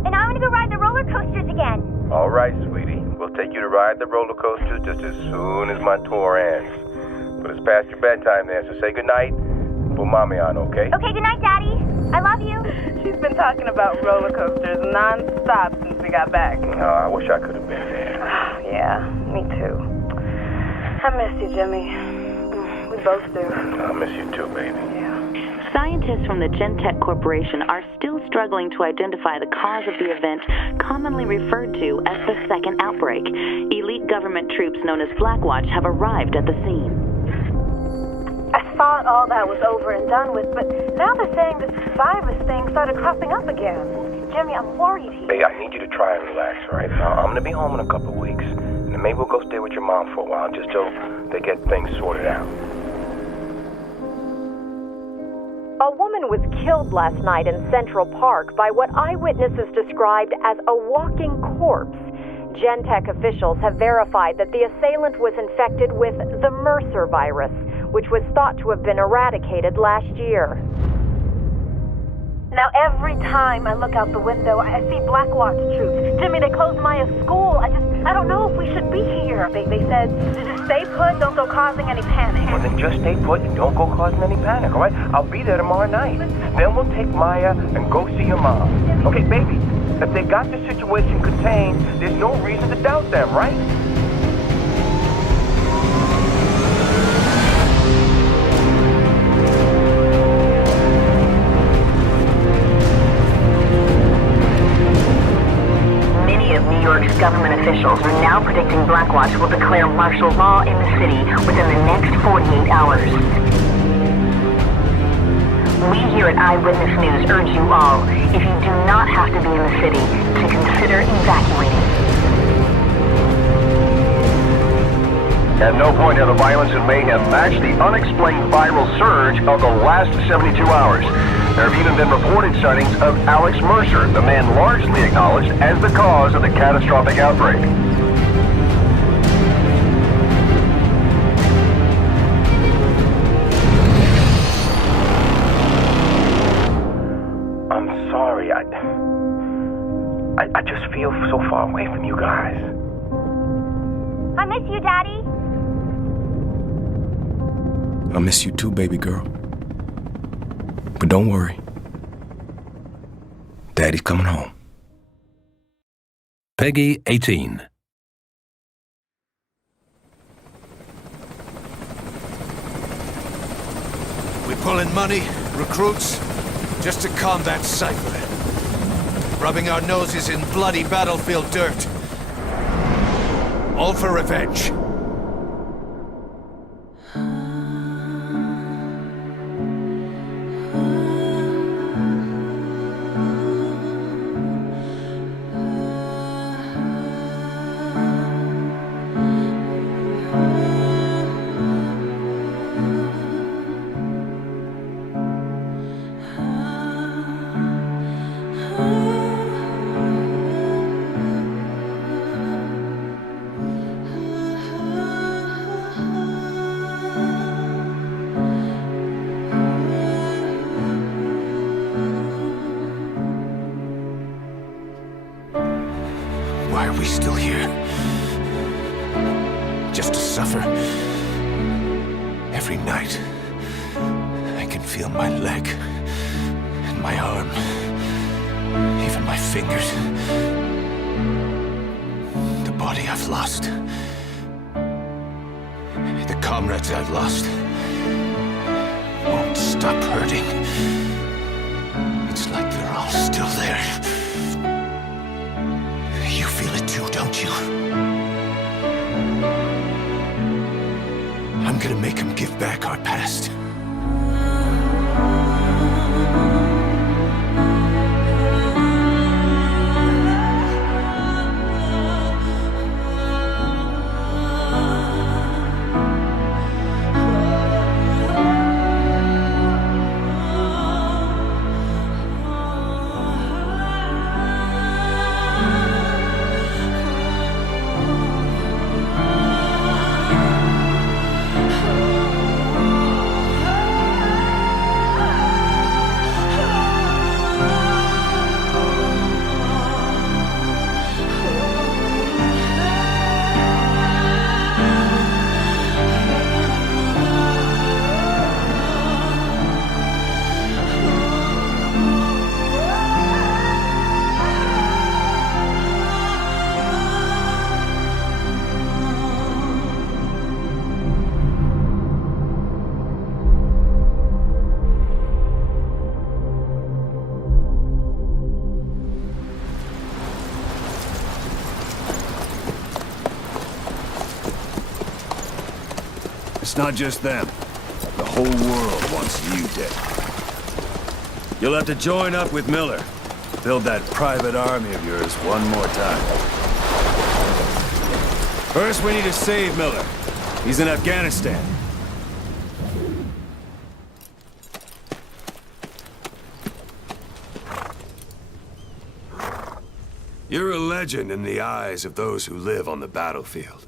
And I want to go ride the roller coasters again. All right, sweetie. We'll take you to ride the roller coasters just as soon as my tour ends. But it's past your bedtime there, so say goodnight. Put mommy on, okay? Okay, good night, Daddy. I love you. She's been talking about roller coasters non-stop since we got back. Oh, I wish I could have been there. Yeah, me too. I miss you, Jimmy. We both do. I miss you too, baby. Scientists from the Gentech Corporation are still struggling to identify the cause of the event commonly referred to as the second outbreak. Elite government troops known as Blackwatch have arrived at the scene. I thought all that was over and done with, but now they're saying this virus thing started cropping up again. Jimmy, I'm worried here. Hey, I need you to try and relax, all right? I'm gonna be home in a couple of weeks, and then maybe we'll go stay with your mom for a while, just till they get things sorted out. A woman was killed last night in Central Park by what eyewitnesses described as a walking corpse. Gentech officials have verified that the assailant was infected with the Mercer virus, which was thought to have been eradicated last year. Now every time I look out the window, I see Blackwatch troops. Jimmy, they closed Maya's school. I don't know if we should be here. They said, just stay put, don't go causing any panic. Well, then just stay put and don't go causing any panic, all right? I'll be there tomorrow night. Then we'll take Maya and go see your mom. Okay, baby, if they got the situation contained, there's no reason to doubt them, right? Many of New York's government officials are now predicting Blackwatch will declare martial law in the city within the next 48 hours. We here at Eyewitness News urge you all, if you do not have to be in the city, to consider evacuating. At no point have the violence and mayhem matched the unexplained viral surge of the last 72 hours. There have even been reported sightings of Alex Mercer, the man largely acknowledged as the cause of the catastrophic outbreak. I'm sorry, I just feel so far away from you guys. I miss you, Daddy. I miss you too, baby girl. But don't worry. Daddy's coming home. Peggy 18. We pulling money, recruits, just to combat Cypher. Rubbing our noses in bloody battlefield dirt. All for revenge. Why are we still here? Just to suffer? Every night, I can feel my leg, and my arm, even my fingers. The body I've lost. The comrades I've lost. Won't stop hurting. It's like they're all still there. You feel it too, don't you? I'm gonna make them give back our past. it's not just them. The whole world wants you dead. You'll have to join up with Miller. Build that private army of yours one more time. First, we need to save Miller. He's in Afghanistan. You're a legend in the eyes of those who live on the battlefield.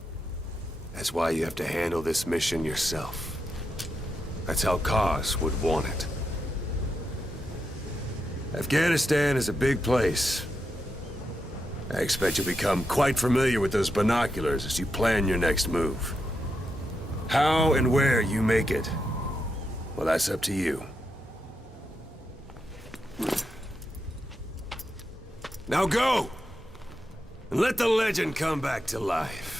That's why you have to handle this mission yourself. That's how Kaz would want it. Afghanistan is a big place. I expect you'll become quite familiar with those binoculars as you plan your next move. How and where you make it, well, that's up to you. Now go! And let the legend come back to life.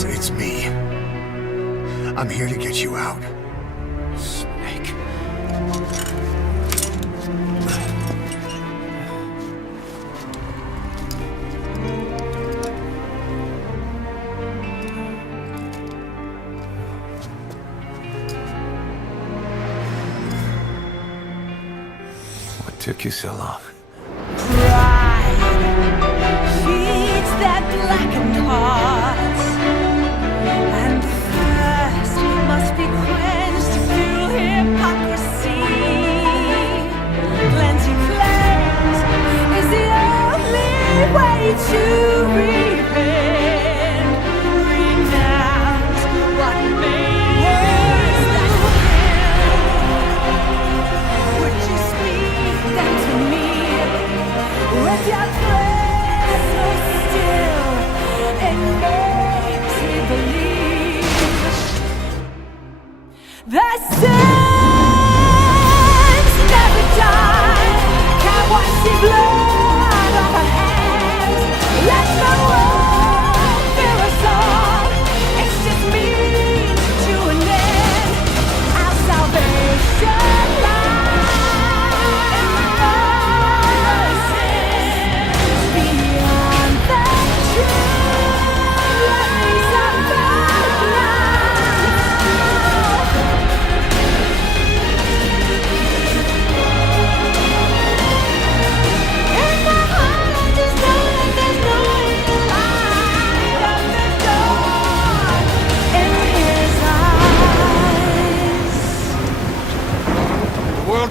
It's me. I'm here to get you out. Snake. What took you so long? Feeds that blackened heart, and the thirst must be quenched to fuel hypocrisy. Cleansing flames is the only way to repent. Renounce what made you. Would you speak that to me?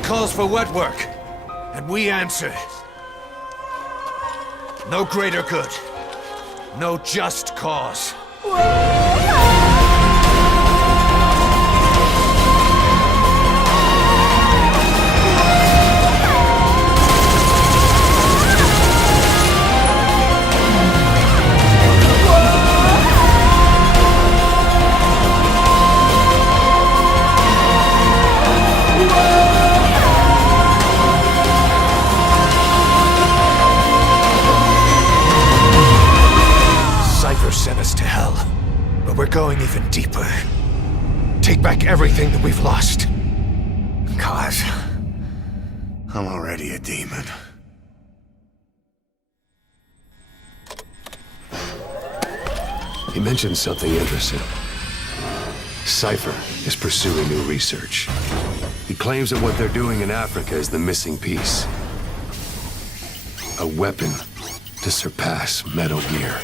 calls for wet work, and we answer. No greater good. No just cause. Cypher sent us to hell, but we're going even deeper. Take back everything that we've lost. Cause I'm already a demon. He mentioned something interesting. Cypher is pursuing new research. He claims that what they're doing in Africa is the missing piece. A weapon to surpass Metal Gear.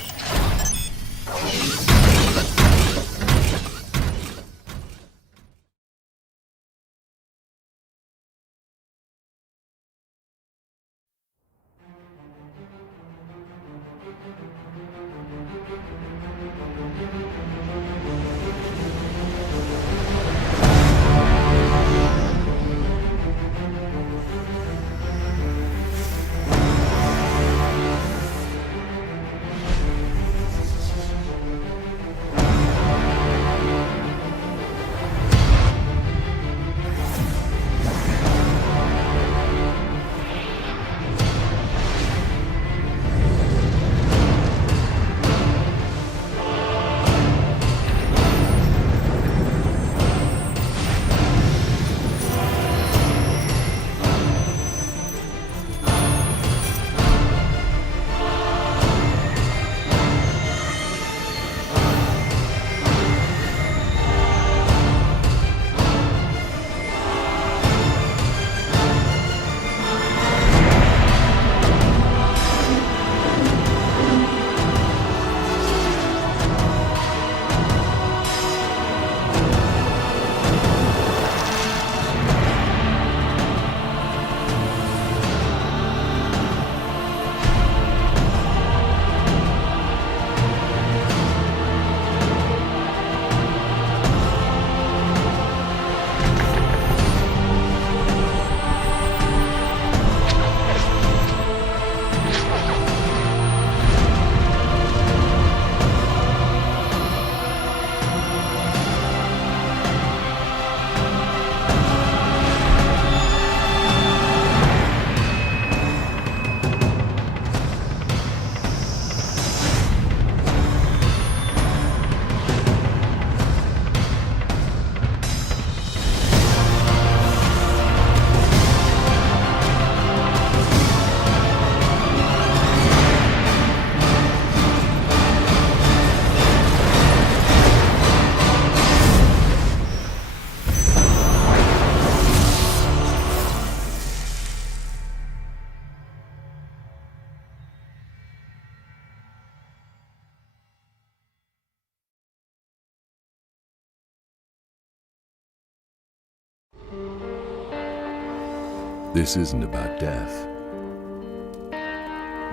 This isn't about death.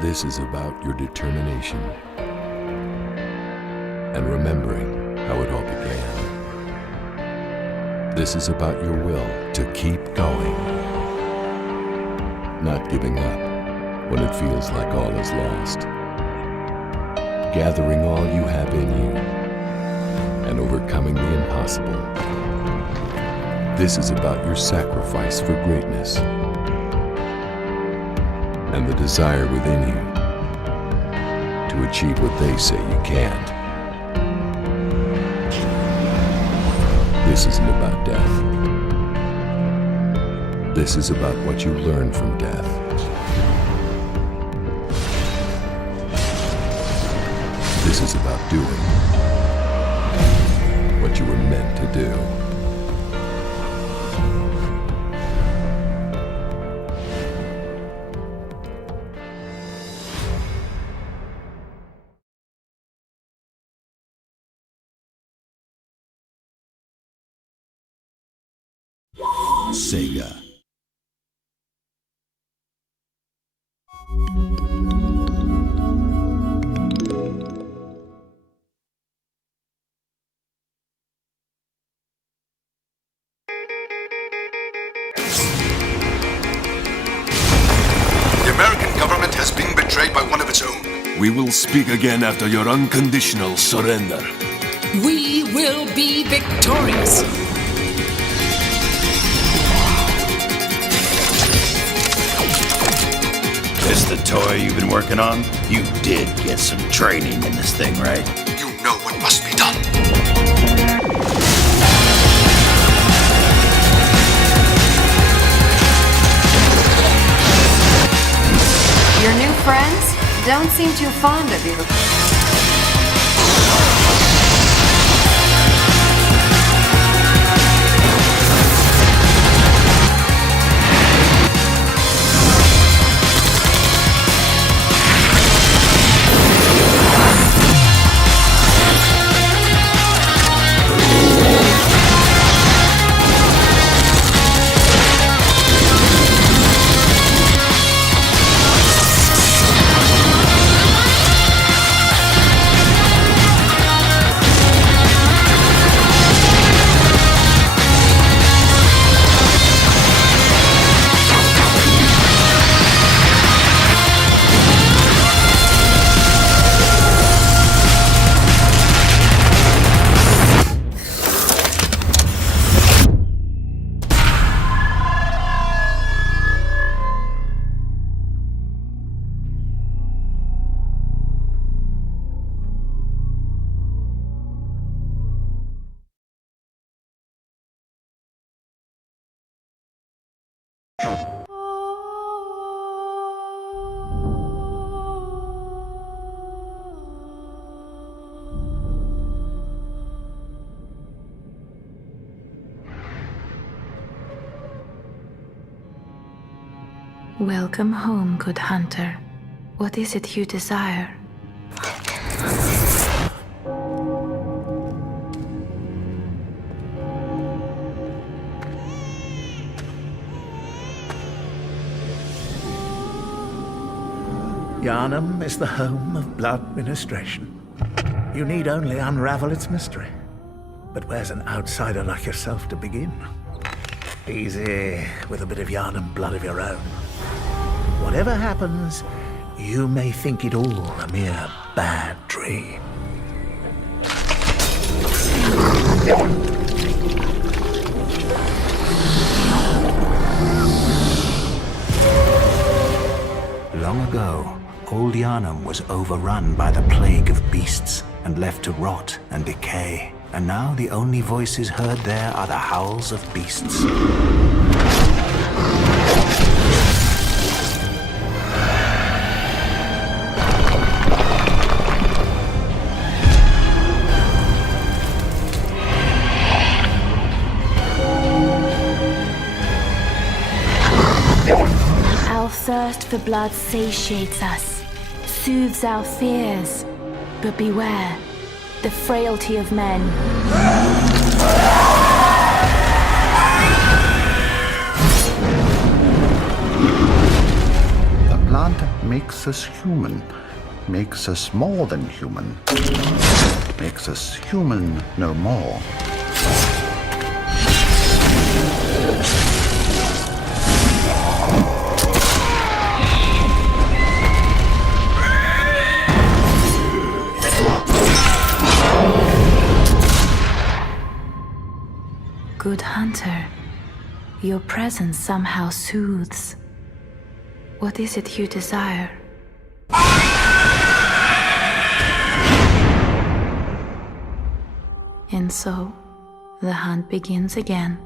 This is about your determination and remembering how it all began. This is about your will to keep going, not giving up when it feels like all is lost, gathering all you have in you and overcoming the impossible. This is about your sacrifice for greatness and the desire within you to achieve what they say you can't. This isn't about death. This is about what you learn from death. This is about doing what you were meant to do. Sega. The American government has been betrayed by one of its own. We will speak again after your unconditional surrender. We will be victorious. This the toy you've been working on? You did get some training in this thing, right? You know what must be done. Your new friends don't seem too fond of you. Welcome home, good hunter. What is it you desire? Yharnam is the home of blood ministration. You need only unravel its mystery. But where's an outsider like yourself to begin? Easy, with a bit of Yharnam blood of your own. Whatever happens, you may think it all a mere bad dream. Long ago, old Yharnam was overrun by the plague of beasts and left to rot and decay. And now the only voices heard there are the howls of beasts. Our thirst for blood satiates us, soothes our fears. But beware, the frailty of men. The blood makes us human, makes us more than human, makes us human no more. Good hunter, your presence somehow soothes. What is it you desire? And so, the hunt begins again.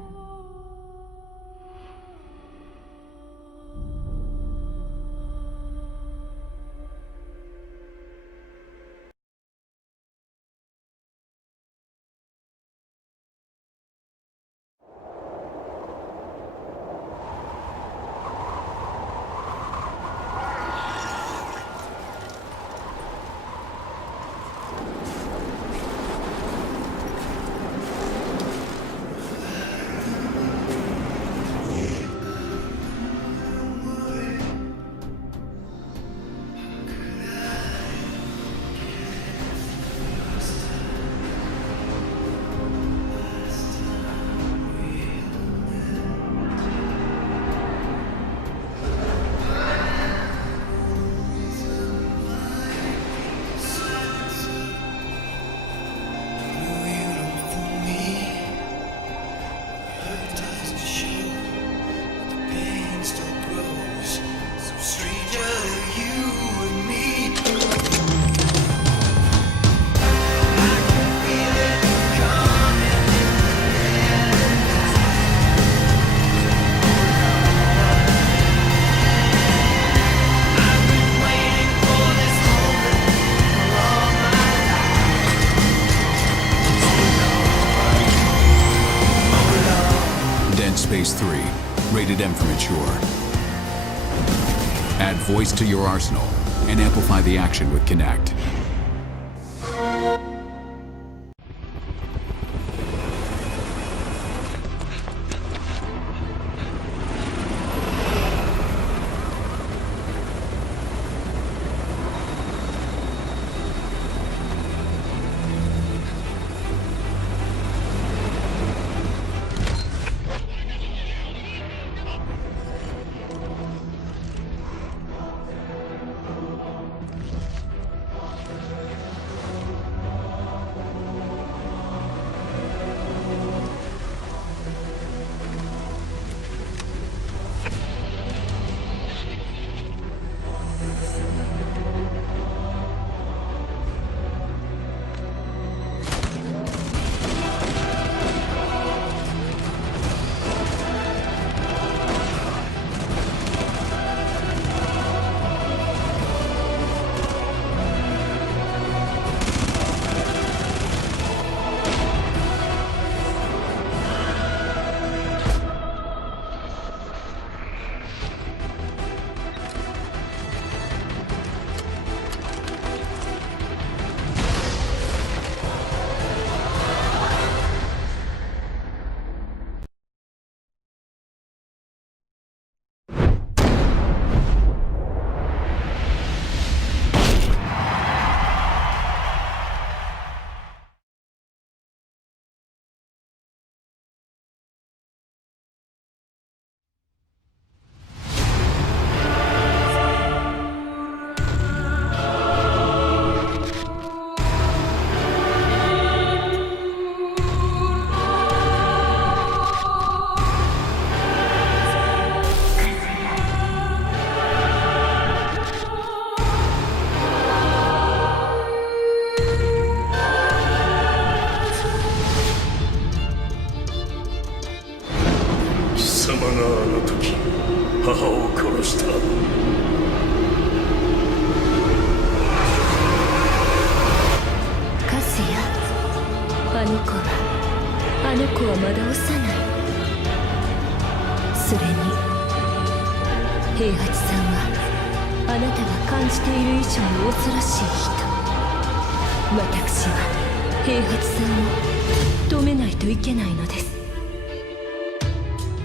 Phase 3. Rated M for mature. Add voice to your arsenal and amplify the action with Kinect.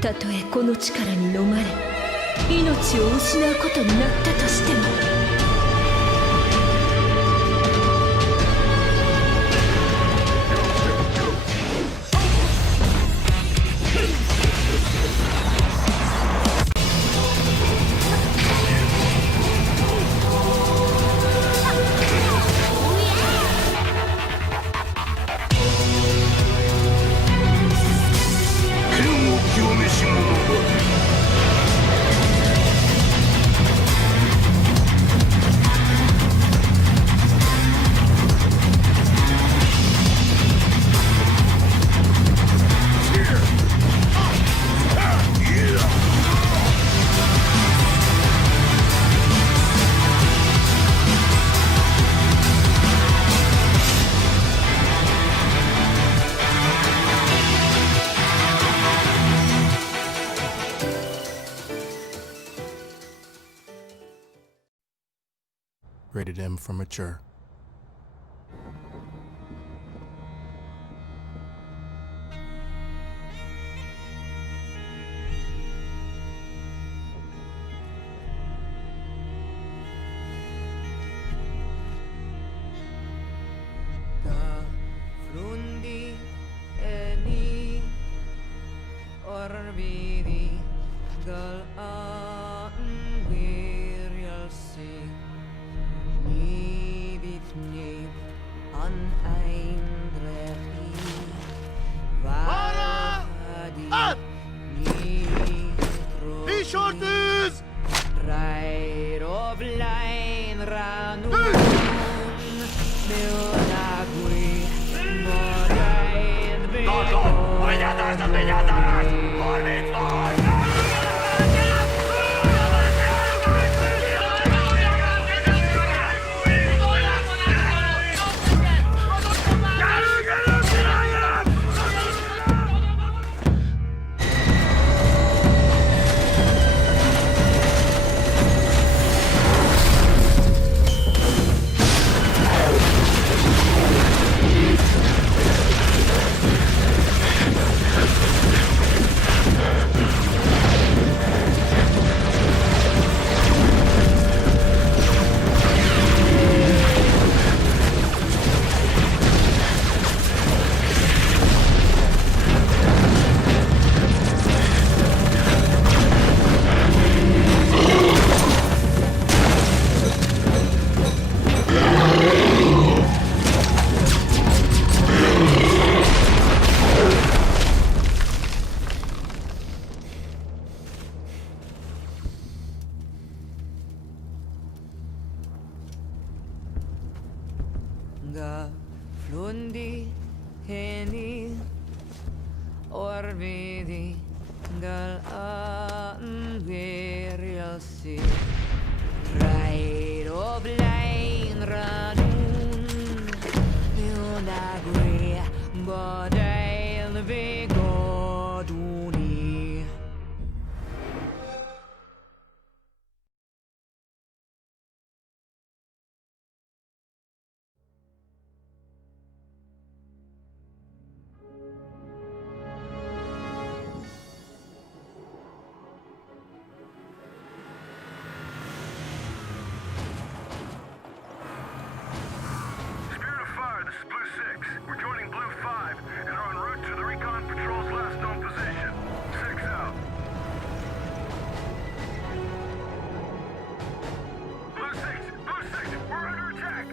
たとえこの力に飲まれ命を失うことになったとしてもRated M for mature. Frundi eni orbidi gal an wir yal si ni Heni Orvidi Gal Anveriasi Right of Lane Radun Yunagri Bodil Vigoduni. This is Blue 6. We're joining Blue 5 and are en route to the recon patrol's last known position. 6 out. Blue 6! Blue 6! We're under attack!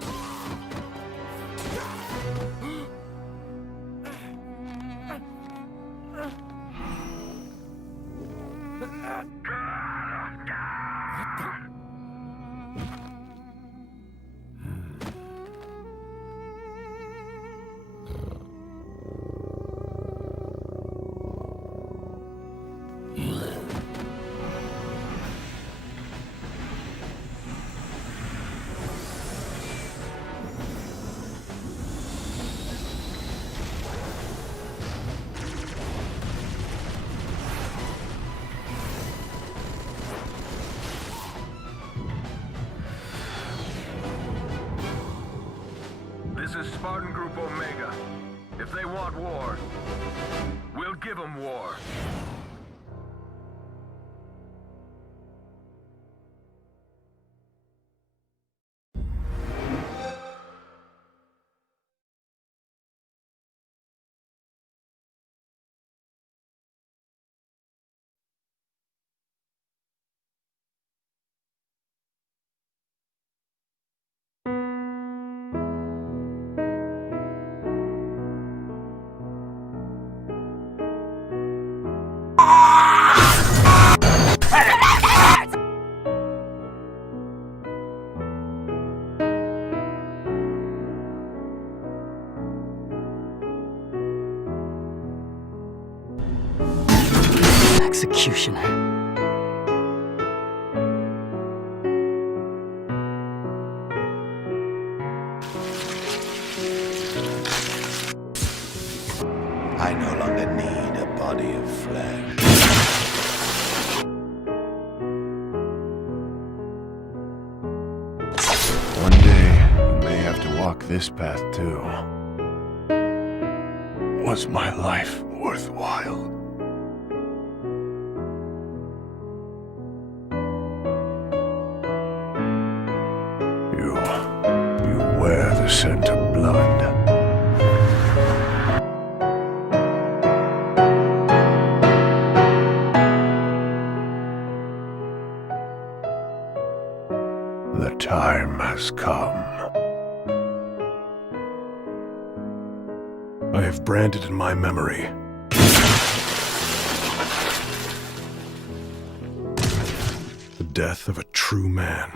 This is Spartan Group Omega. If they want war, we'll give them war. Executioner. I no longer need a body of flesh. One day, you may have to walk this path too. Was my life worthwhile? You wear the scent of blood. The time has come. I have branded in my memory the death of a true man.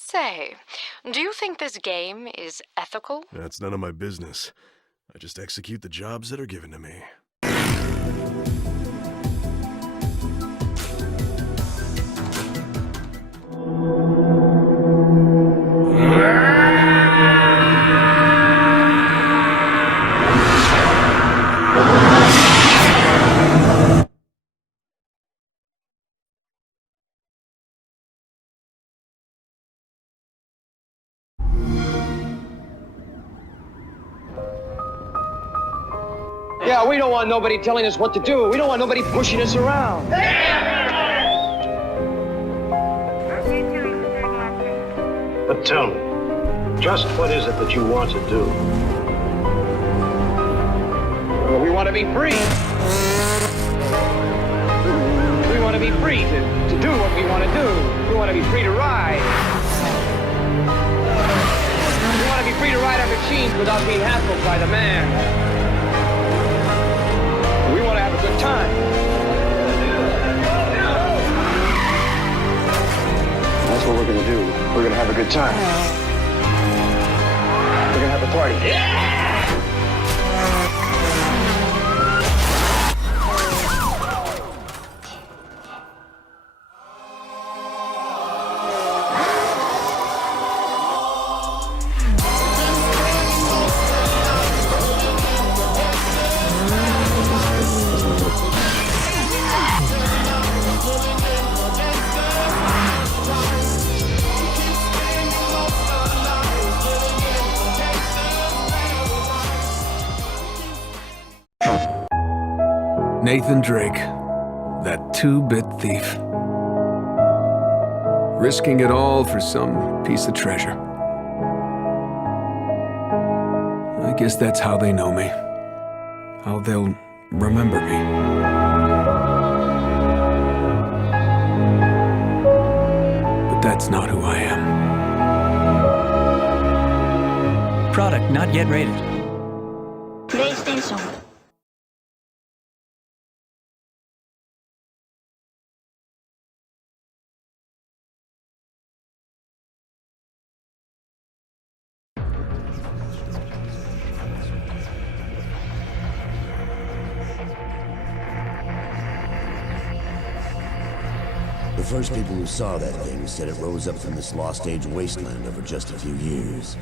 Say, do you think this game is ethical? That's none of my business. I just execute the jobs that are given to me. Yeah, we don't want nobody telling us what to do. We don't want nobody pushing us around. But tell me, just what is it that you want to do? Well, we want to be free. We want to be free to do what we want to do. We want to be free to ride. We want to be free to ride our machines without being hassled by the man. We want to have a good time. That's what we're going to do. We're going to have a good time. We're going to have a party. Nathan Drake, that two-bit thief. Risking it all for some piece of treasure. I guess that's how they know me. How they'll remember me. But that's not who I am. Product not yet rated. PlayStation. The first people who saw that thing said it rose up from this lost age wasteland over just a few years.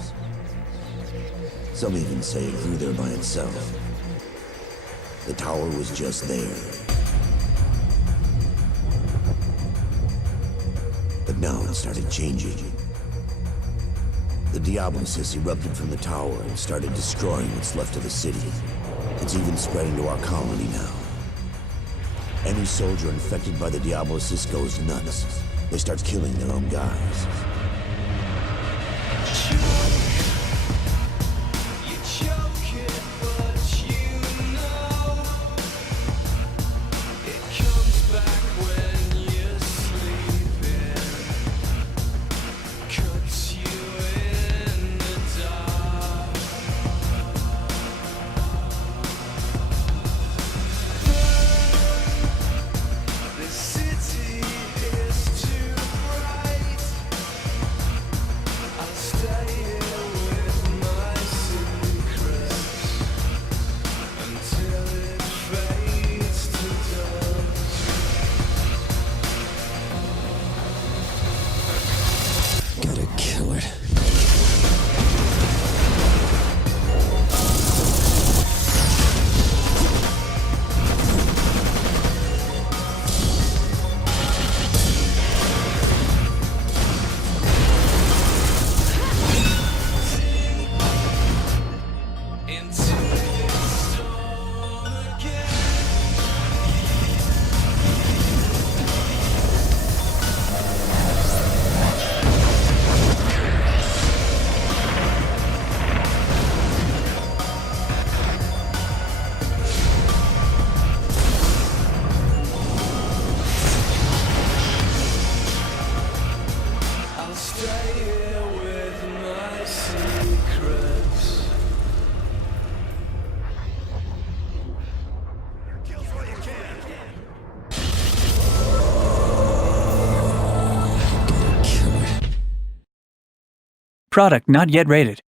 Some even say it grew there by itself. The tower was just there. But now it started changing. The Diablosis erupted from the tower and started destroying what's left of the city. It's even spreading to our colony now. Any soldier infected by the Diablosis goes nuts. They start killing their own guys. Product not yet rated.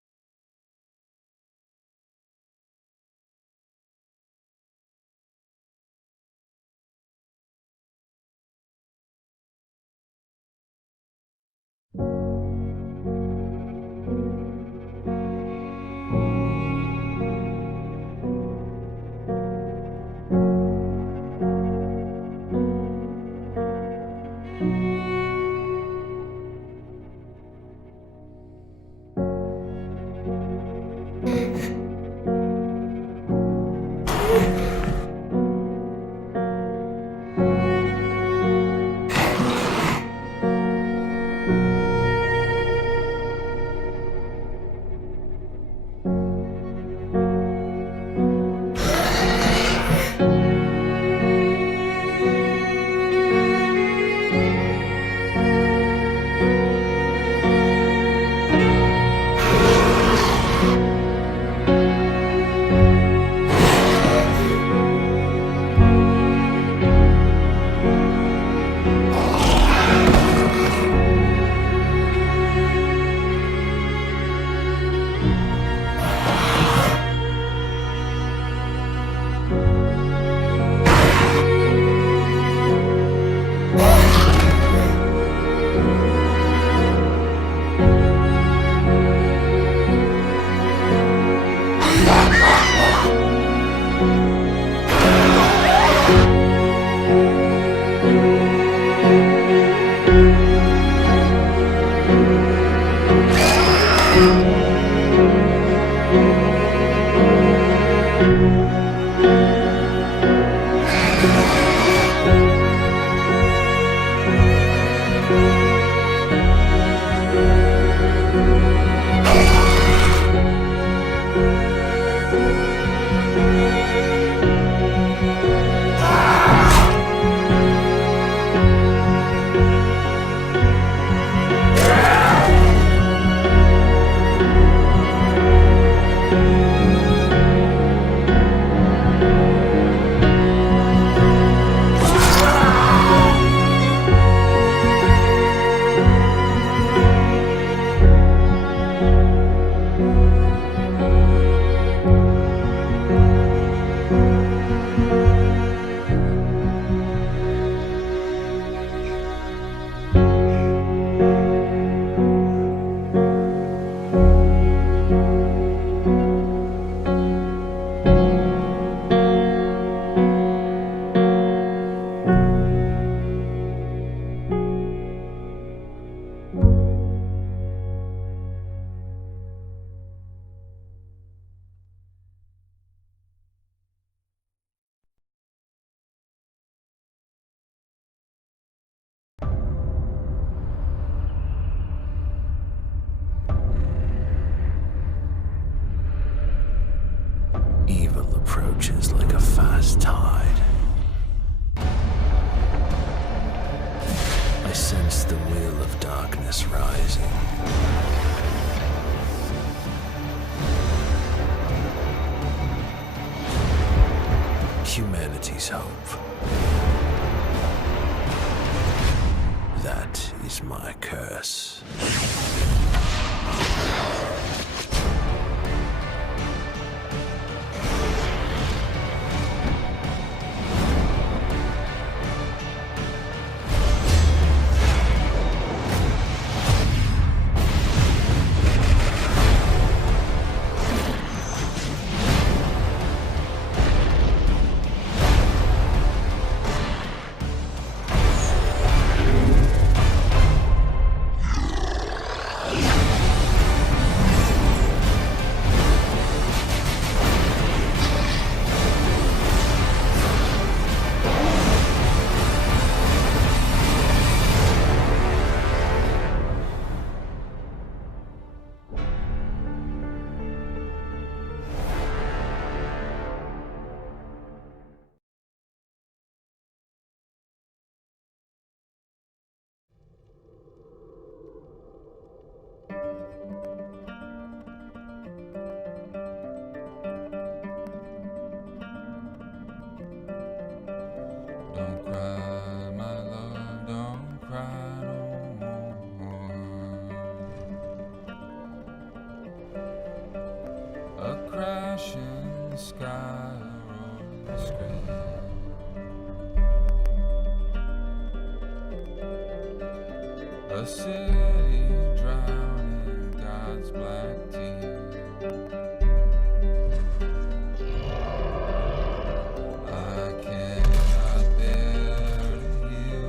Evil approaches like a fast tide. I sense the wheel of darkness rising. Humanity's hope. That is my curse. Don't cry, my love, don't cry no more. A crashing sky on the screen. A city drowning God's black tea. I cannot bear to hear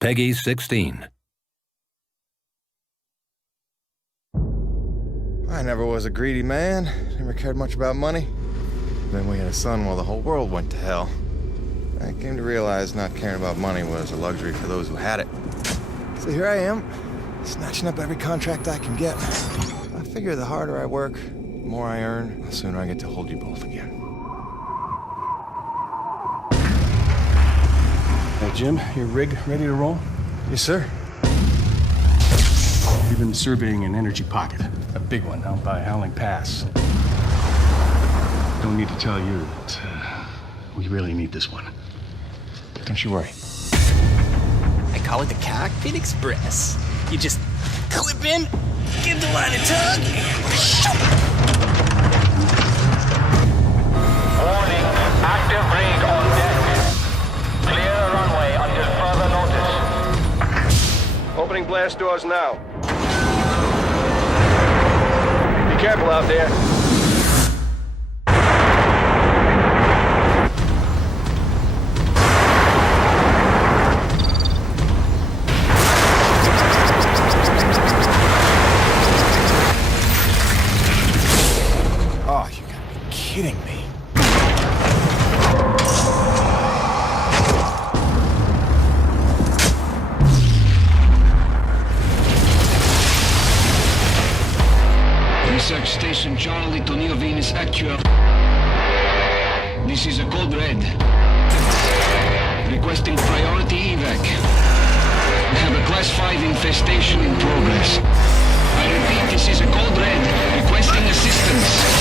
Peggy 16. I never was a greedy man. Never cared much about money. Then we had a son while the whole world went to hell. I came to realize not caring about money was a luxury for those who had it. So here I am, snatching up every contract I can get. I figure the harder I work, the more I earn, the sooner I get to hold you both again. Hey, Jim, your rig ready to roll? Yes, sir. We've been surveying an energy pocket, a big one out by Howling Pass. Don't need to tell you that we really need this one. Don't you worry. I call it the Cockpit Express. You just clip in, give the line a tug, and us now. Be careful out there. Oh, you gotta be kidding me. Research Station Charlie to Neo Venus Actual. This is a code red. Requesting priority evac. We have a class 5 infestation in progress. I repeat, this is a code red. Requesting assistance.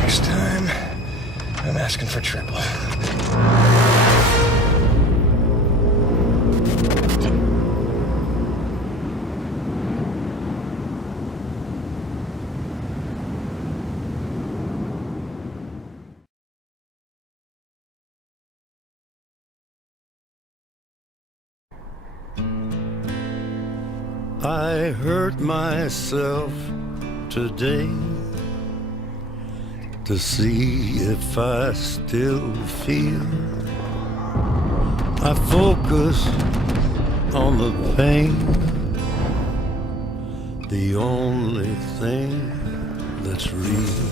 Next time, I'm asking for triple. I hurt myself today to see if I still feel. I focus on the pain, the only thing that's real.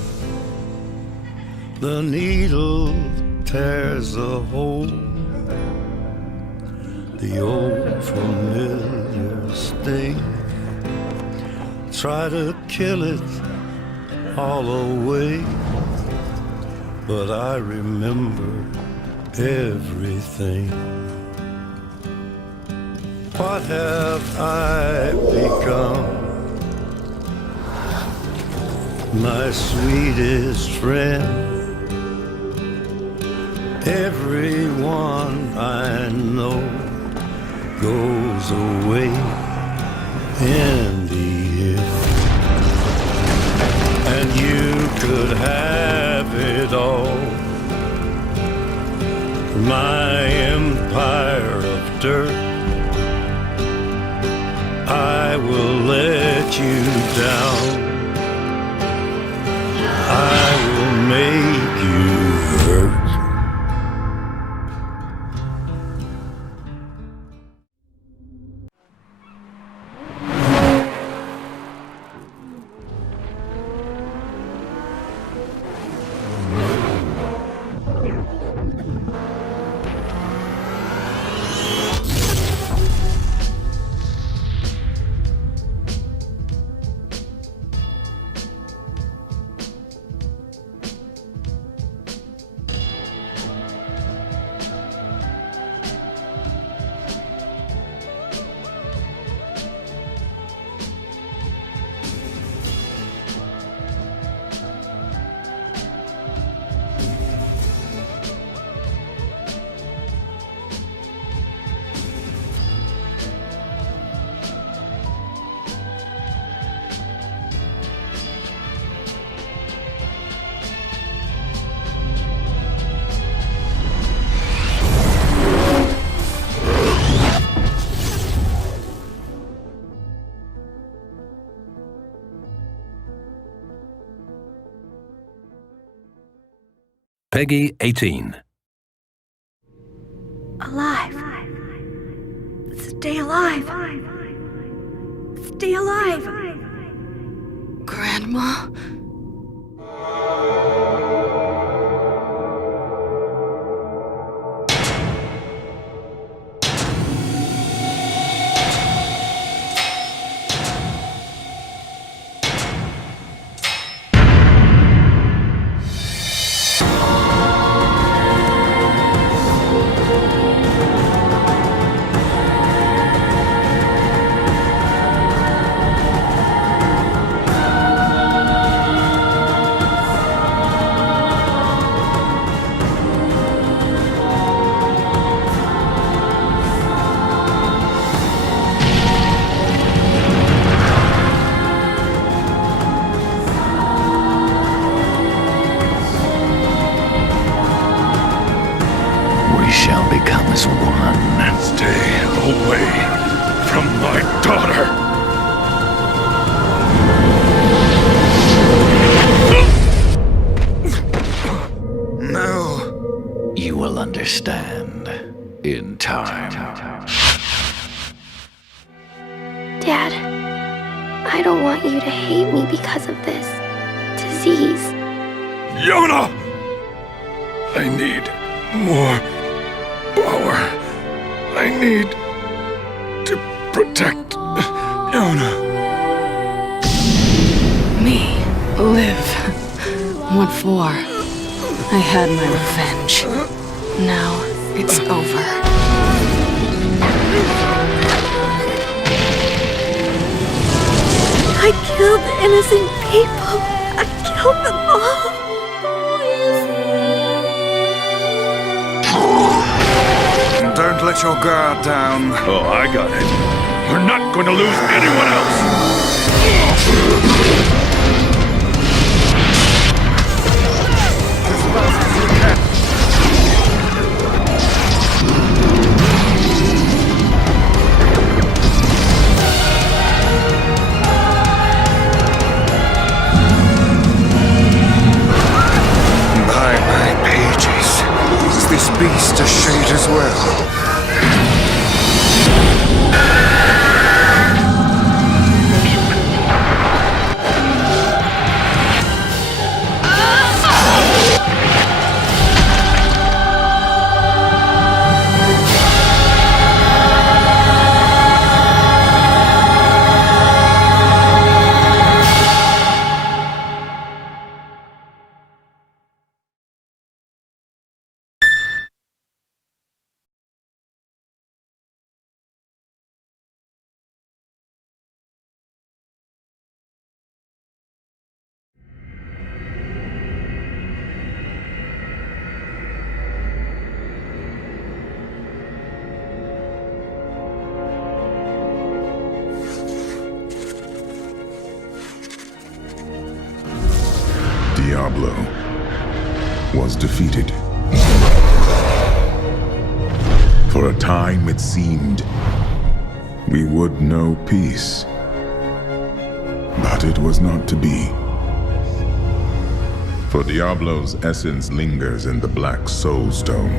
The needle tears a hole, the old familiar sting. Try to kill it all away, but I remember everything. What have I become? My sweetest friend. Everyone I know goes away in the end. And you could have it all. My empire of dirt, I will let you down. I will make you hurt. Peggy 18. Alive. Stay alive. Stay alive. Grandma? Dad. I don't want you to hate me because of this disease. Yona! I need more power. I need to protect Yona. Me? Live? What for? I had my revenge. Now it's over. I killed innocent people. I killed them all. Don't let your guard down. Oh, I got it. We're not going to lose anyone else. By my pages, is this beast a shade as well? Diablo was defeated. For a time it seemed we would know peace. But it was not to be. For Diablo's essence lingers in the Black Soul Stone.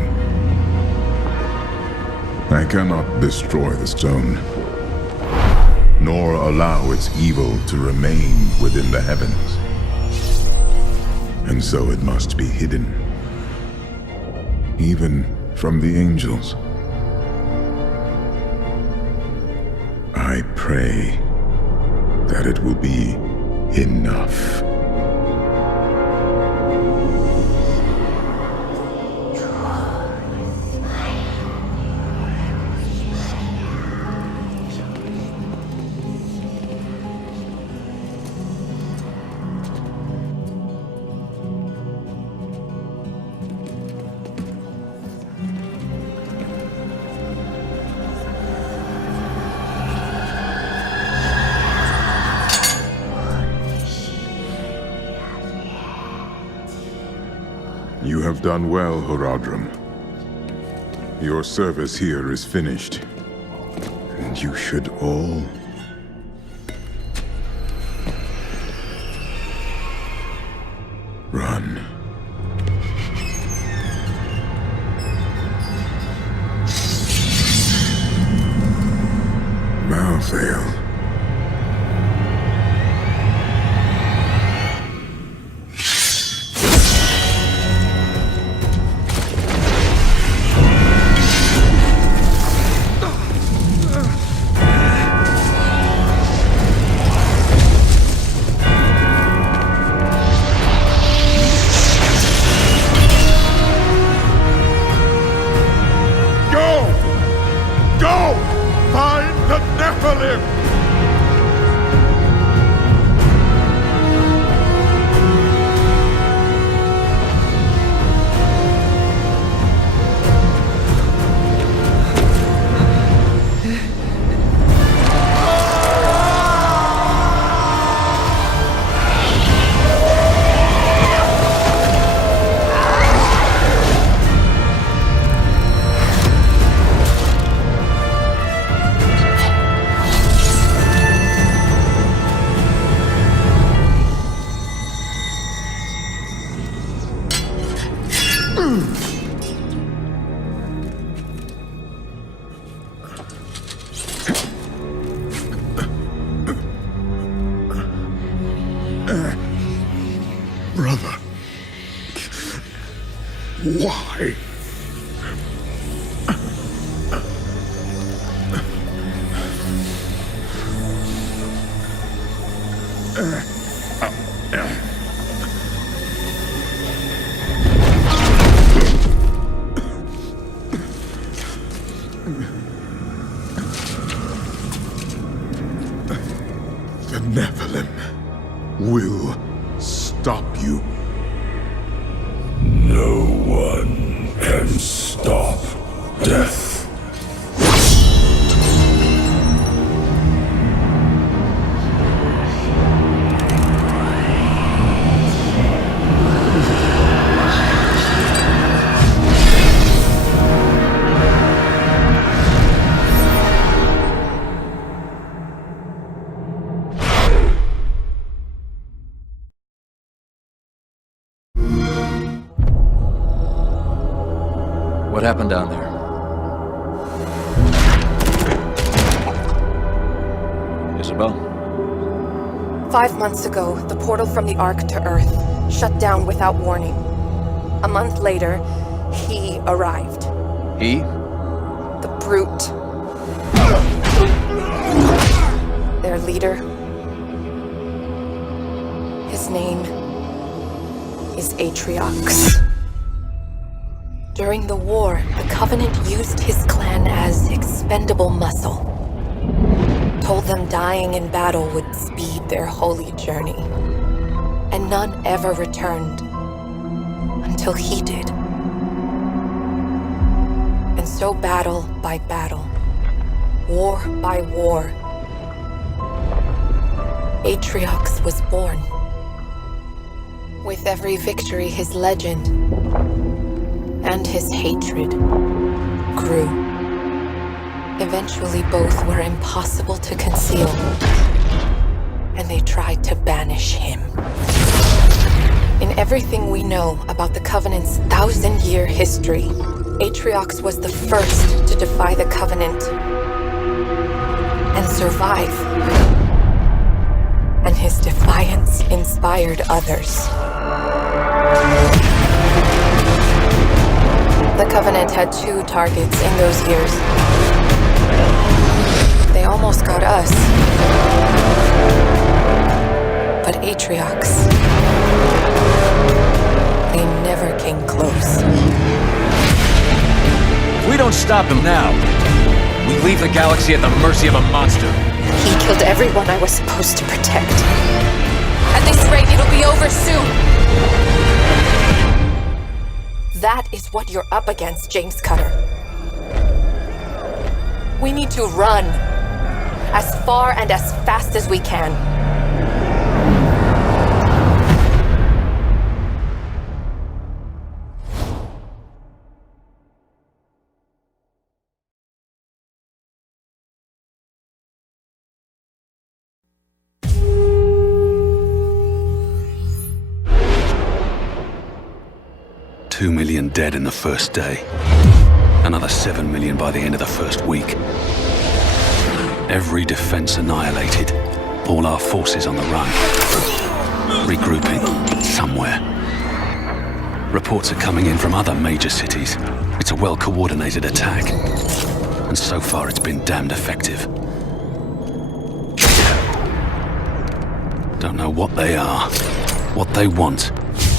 I cannot destroy the stone, nor allow its evil to remain within the heavens. And so it must be hidden, even from the angels. I pray that it will be enough. You have done well, Horadrim. Your service here is finished, and you should all run. Malthael. Why? The Nephilim will stop you. No one can stop death. What happened down there? Isabel? 5 months ago, the portal from the Ark to Earth shut down without warning. A month later, he arrived. He? The Brute. Their leader. His name is Atriox. During the war, the Covenant used his clan as expendable muscle. Told them dying in battle would speed their holy journey. And none ever returned. Until he did. And so battle by battle, war by war, Atriox was born. With every victory, his legend and his hatred grew. Eventually, both were impossible to conceal, and they tried to banish him. In everything we know about the Covenant's 1,000-year history, Atriox was the first to defy the Covenant and survive. And his defiance inspired others. The Covenant had 2 targets in those years. They almost got us. But Atriox, they never came close. If we don't stop him now, we leave the galaxy at the mercy of a monster. He killed everyone I was supposed to protect. At this rate, it'll be over soon. That is what you're up against, James Cutter. We need to run. As far and as fast as we can. $2 million dead in the first day. Another 7 million by the end of the first week. Every defense annihilated. All our forces on the run. Regrouping somewhere. Reports are coming in from other major cities. It's a well-coordinated attack. And so far it's been damned effective. Don't know what they are, what they want,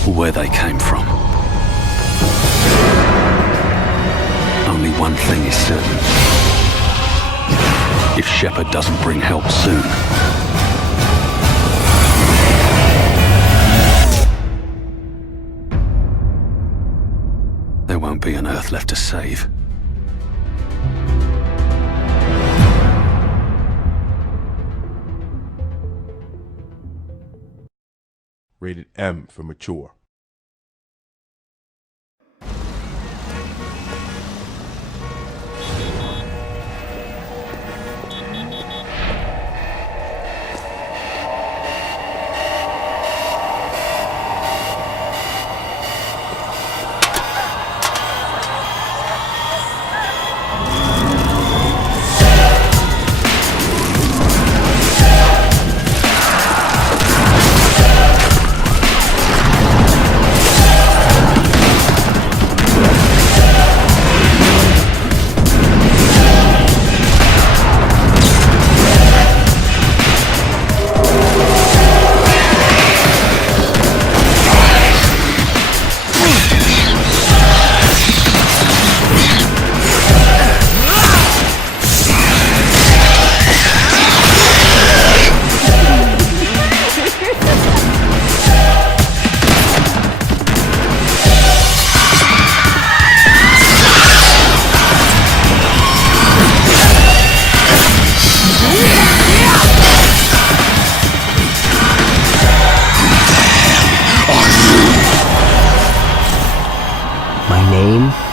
or where they came from. Only one thing is certain. If Shepard doesn't bring help soon, there won't be an Earth left to save. Rated M for mature.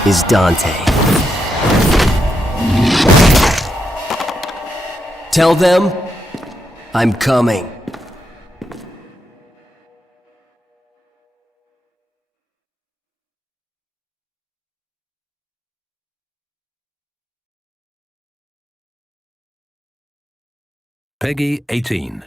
is Dante. Tell them I'm coming. Peggy 18.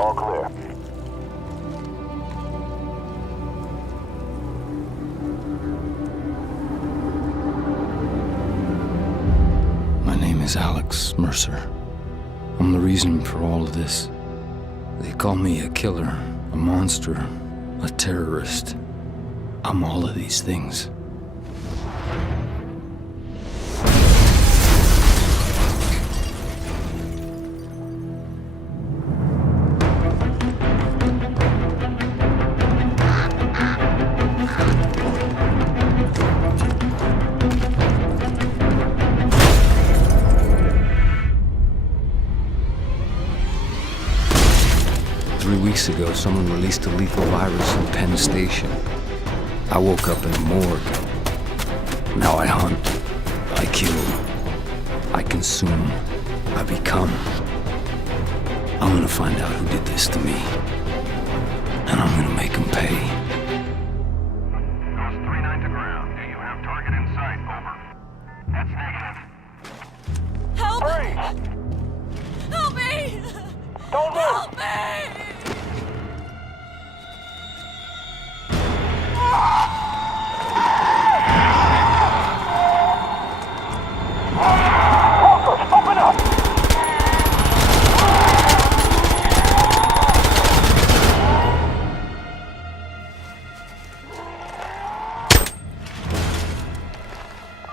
All clear. My name is Alex Mercer. I'm the reason for all of this. They call me a killer, a monster, a terrorist. I'm all of these things. Weeks ago, someone released a lethal virus in Penn Station. I woke up in a morgue. Now I hunt, I kill, I consume, I become. I'm gonna find out who did this to me, and I'm gonna make them pay. Ghost 39 to ground. Do you have target in sight? Over. That's negative. Help! Hurry! Help me! Don't move! Help me! Walker, open up!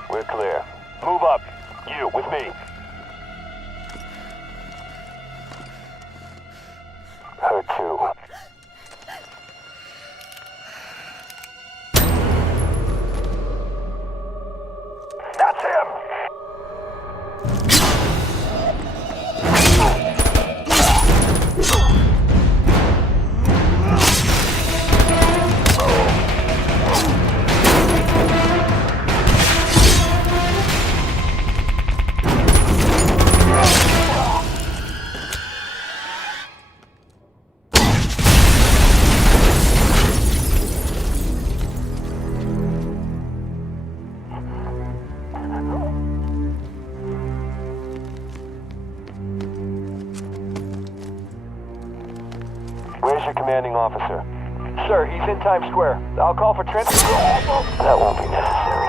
We're clear. Move up. You, with me. commanding officer. Sir, he's in Times Square. I'll call for transport. That won't be necessary.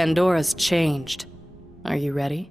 Pandora's changed. Are you ready?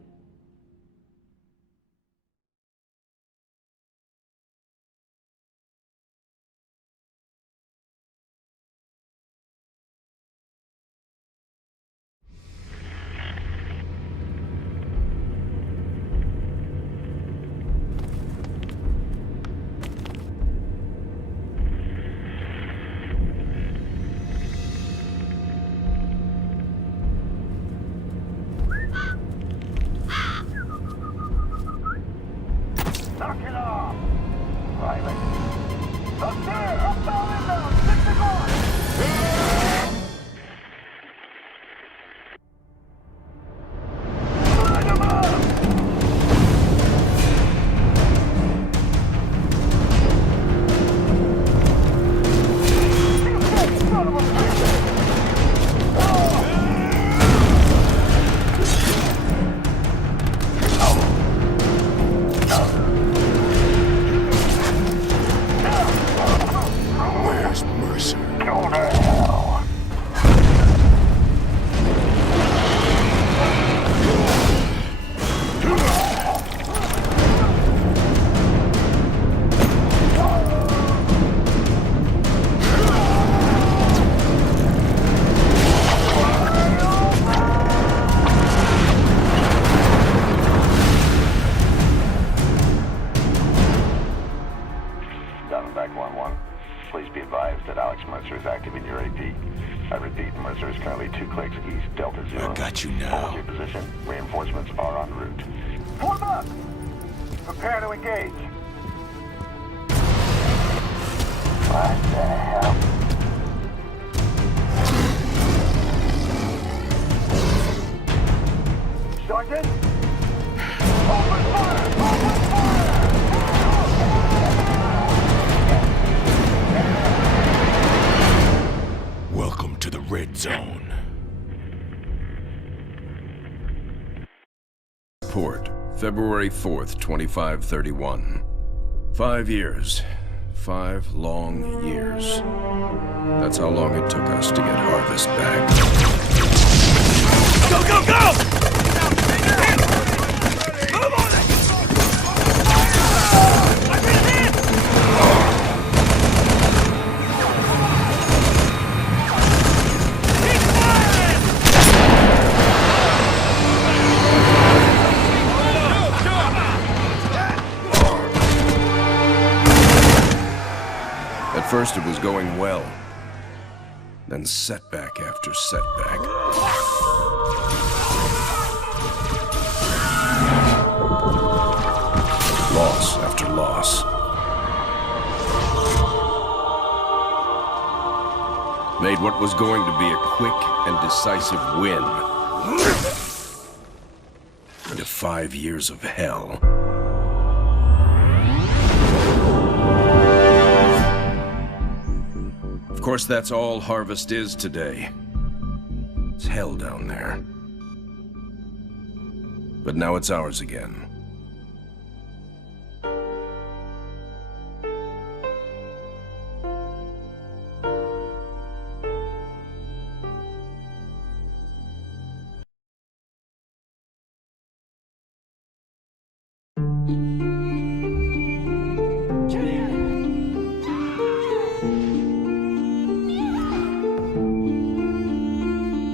Knock it off! Private! Up there! Up down, inbound! Stick the guard! Line them up! Son of a bitch! Where's Mercer? Go to hell! Diamondback 1-1. Please be advised that Alex Mercer is active in your AP. I repeat, Mercer is currently 2 clicks east Delta Zero. I got you now. Hold your position. Reinforcements are en route. Form up! Prepare to engage. What the hell? Sergeant? Open fire! Open fire! Welcome to the Red Zone. Report, February 4th, 2531. 5 years. 5 long years. That's how long it took us to get Harvest back. Go, go, go! Move on it! I've been hit! Keep firing! At first it was going well. Then setback after setback. Loss after loss. Made what was going to be a quick and decisive win into 5 years of hell. Of course, that's all Harvest is today. It's hell down there. But now it's ours again.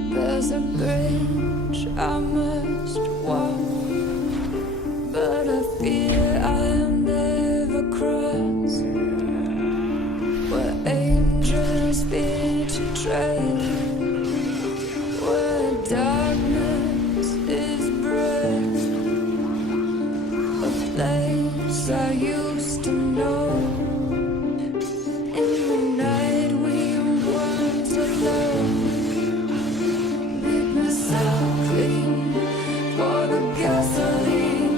There's a bridge I must walk, but I fear I'll never cross, where angels fear to tread, where darkness is bred, a place I used to know. In the night we once alone, clean for the gasoline,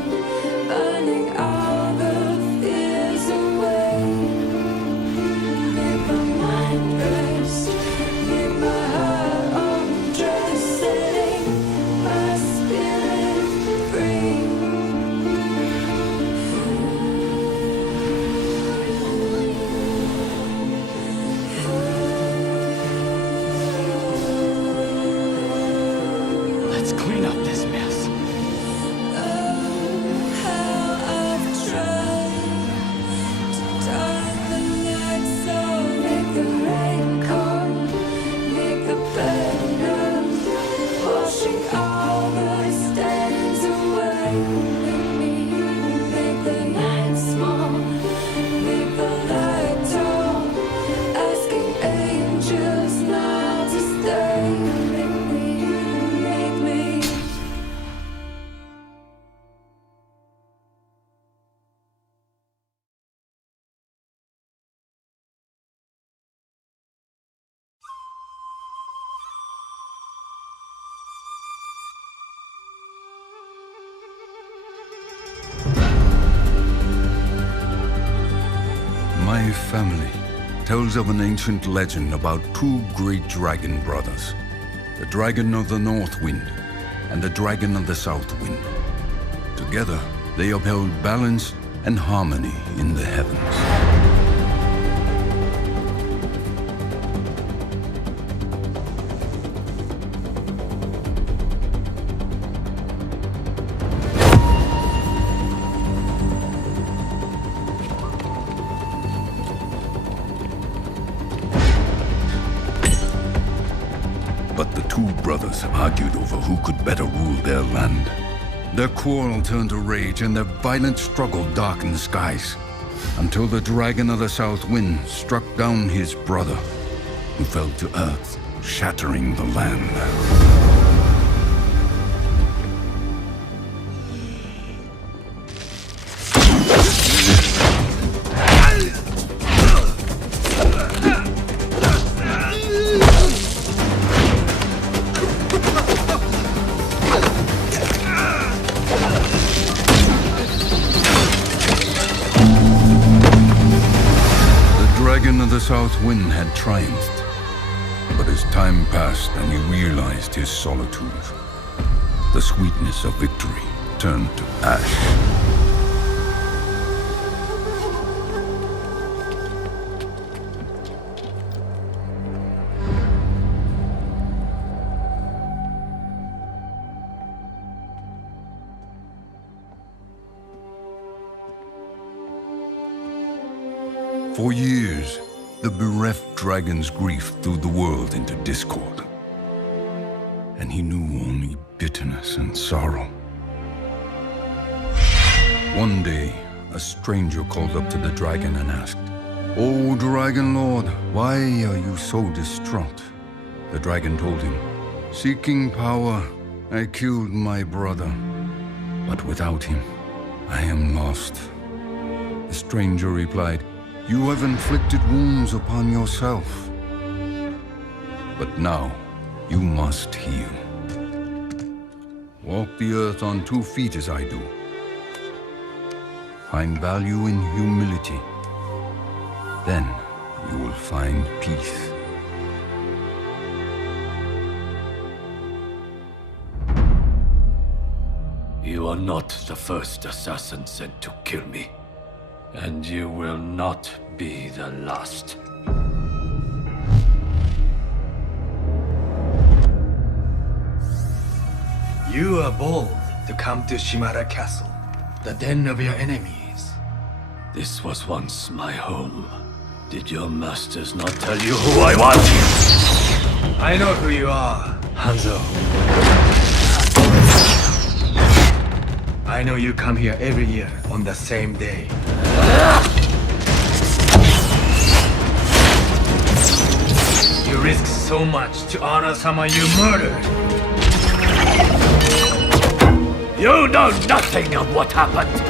burning all the fears away. Make my mind rest, make my clean up this mess. My family tells of an ancient legend about two great dragon brothers, the dragon of the North Wind and the dragon of the South Wind. Together, they upheld balance and harmony in the heavens. But the two brothers argued over who could better rule their land. Their quarrel turned to rage, and their violent struggle darkened the skies, until the dragon of the South Wind struck down his brother, who fell to earth, shattering the land. The South Wind had triumphed, but as time passed and he realized his solitude, the sweetness of victory turned to ash. For years, the bereft dragon's grief threw the world into discord, and he knew only bitterness and sorrow. One day, a stranger called up to the dragon and asked, "O Dragon Lord, why are you so distraught?" The dragon told him, "Seeking power, I killed my brother, but without him, I am lost." The stranger replied, "You have inflicted wounds upon yourself, but now you must heal. Walk the earth on 2 feet as I do. Find value in humility. Then you will find peace." You are not the first assassin sent to kill me. And you will not be the last. You are bold to come to Shimara Castle, the den of your enemies. This was once my home. Did your masters not tell you who I was? I know who you are, Hanzo. I know you come here every year on the same day. You risk so much to honor someone you murdered. You know nothing of what happened.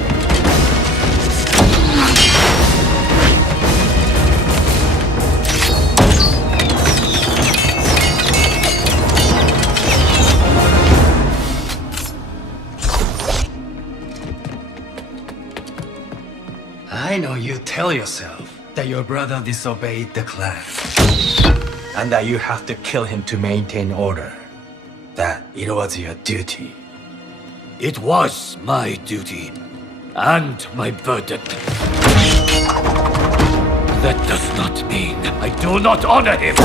I know you tell yourself that your brother disobeyed the clan, and that you have to kill him to maintain order. That it was your duty. It was my duty, and my burden. That does not mean I do not honor him!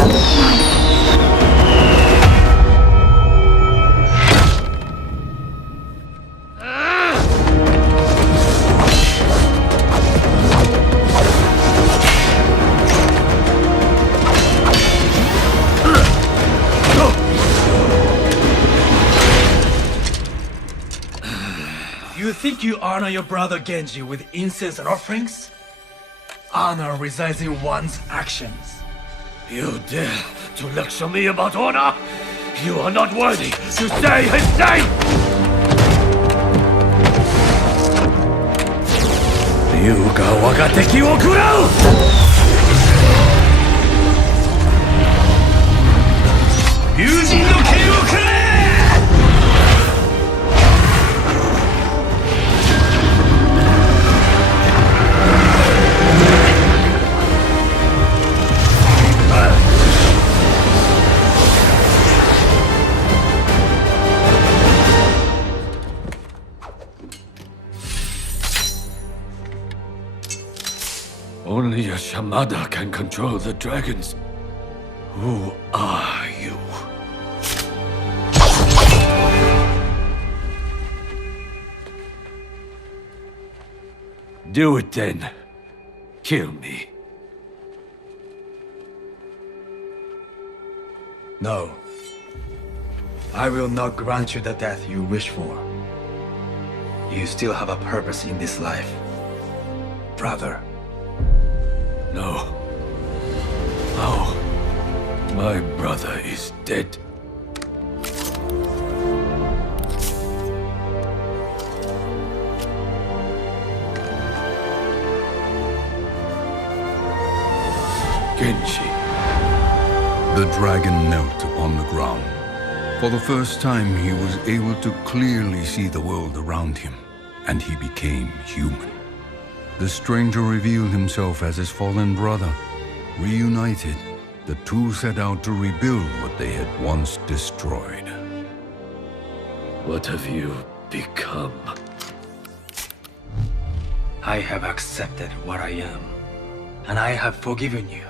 think you honor your brother Genji with incense and offerings? Honor resides in one's actions. You dare to lecture me about honor? You are not worthy to say his name! You ga wagateki wo kurau! Ryujin no ken wo kure! Only a Shamada can control the dragons. Who are you? Do it then. Kill me. No. I will not grant you the death you wish for. You still have a purpose in this life, brother. No. No. My brother is dead. Genji. The dragon knelt upon the ground. For the first time, he was able to clearly see the world around him, and he became human. The stranger revealed himself as his fallen brother. Reunited, the two set out to rebuild what they had once destroyed. What have you become? I have accepted what I am, and I have forgiven you.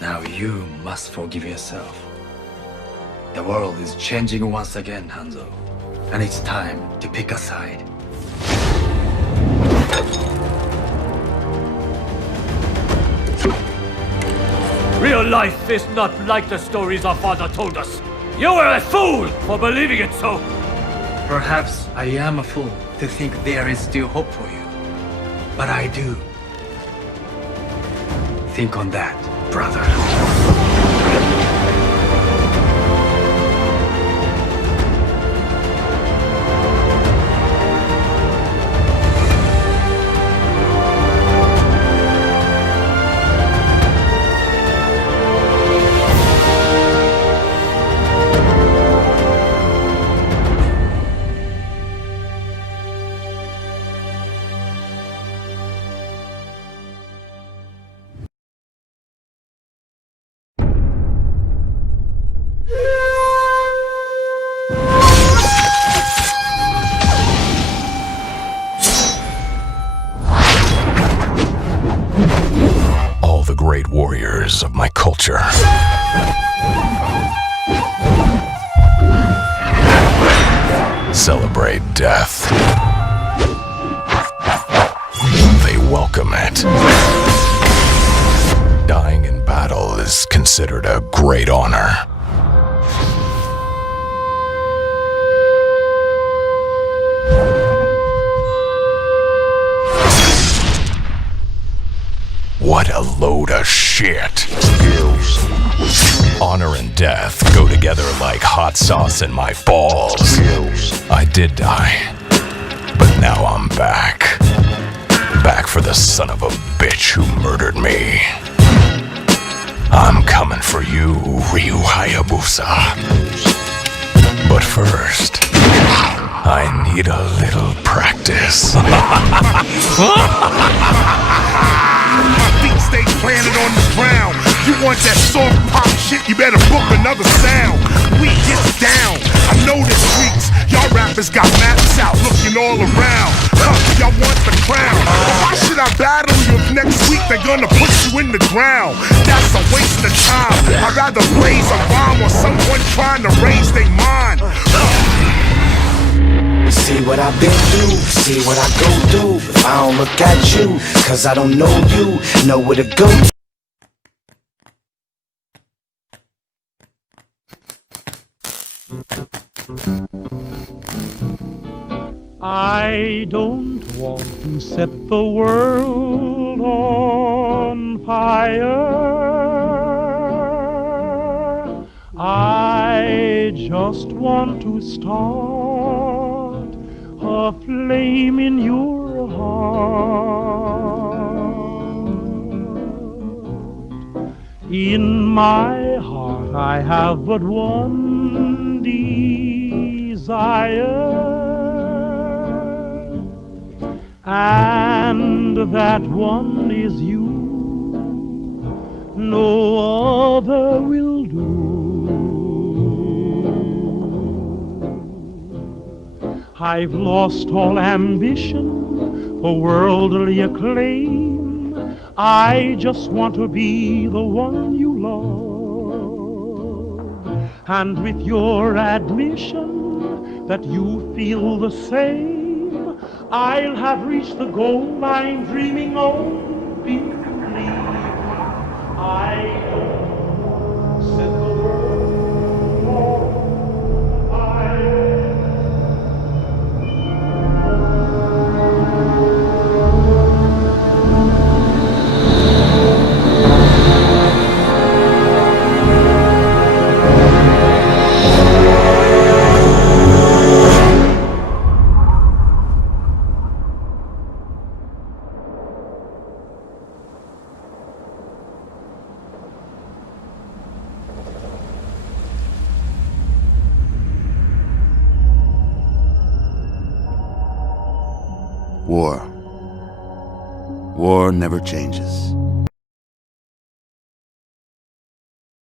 Now you must forgive yourself. The world is changing once again, Hanzo, and it's time to pick a side. Real life is not like the stories our father told us. You were a fool for believing it so. Perhaps I am a fool to think there is still hope for you. But I do. Think on that, brother. Great warriors of my culture. Celebrate death. They welcome it. Dying in battle is considered a great honor. What a load of shit. Honor and death go together like hot sauce in my balls. I did die, but now I'm back. Back for the son of a bitch who murdered me. I'm coming for you, Ryu Hayabusa. But first, I need a little practice. My feet stay planted on the ground. You want that soft pop shit, you better book another sound. We get down, I know the streets. Y'all rappers got maps out looking all around. Y'all want the crown, but why should I battle you if next week they're gonna put you in the ground? That's a waste of time. I'd rather blaze a bomb or someone trying to raise their mind. See what I've been through, see what I go through. If I don't look at you, cause I don't know you, know where to go to. I don't want to set the world on fire. I just want to start a flame in your heart. In my heart I have but one desire, and that one is you. No other will do. I've lost all ambition for worldly acclaim. I just want to be the one you love. And with your admission that you feel the same, I'll have reached the goal I'm dreaming of. Believe me, I don't set the world on fire. War. War never changes.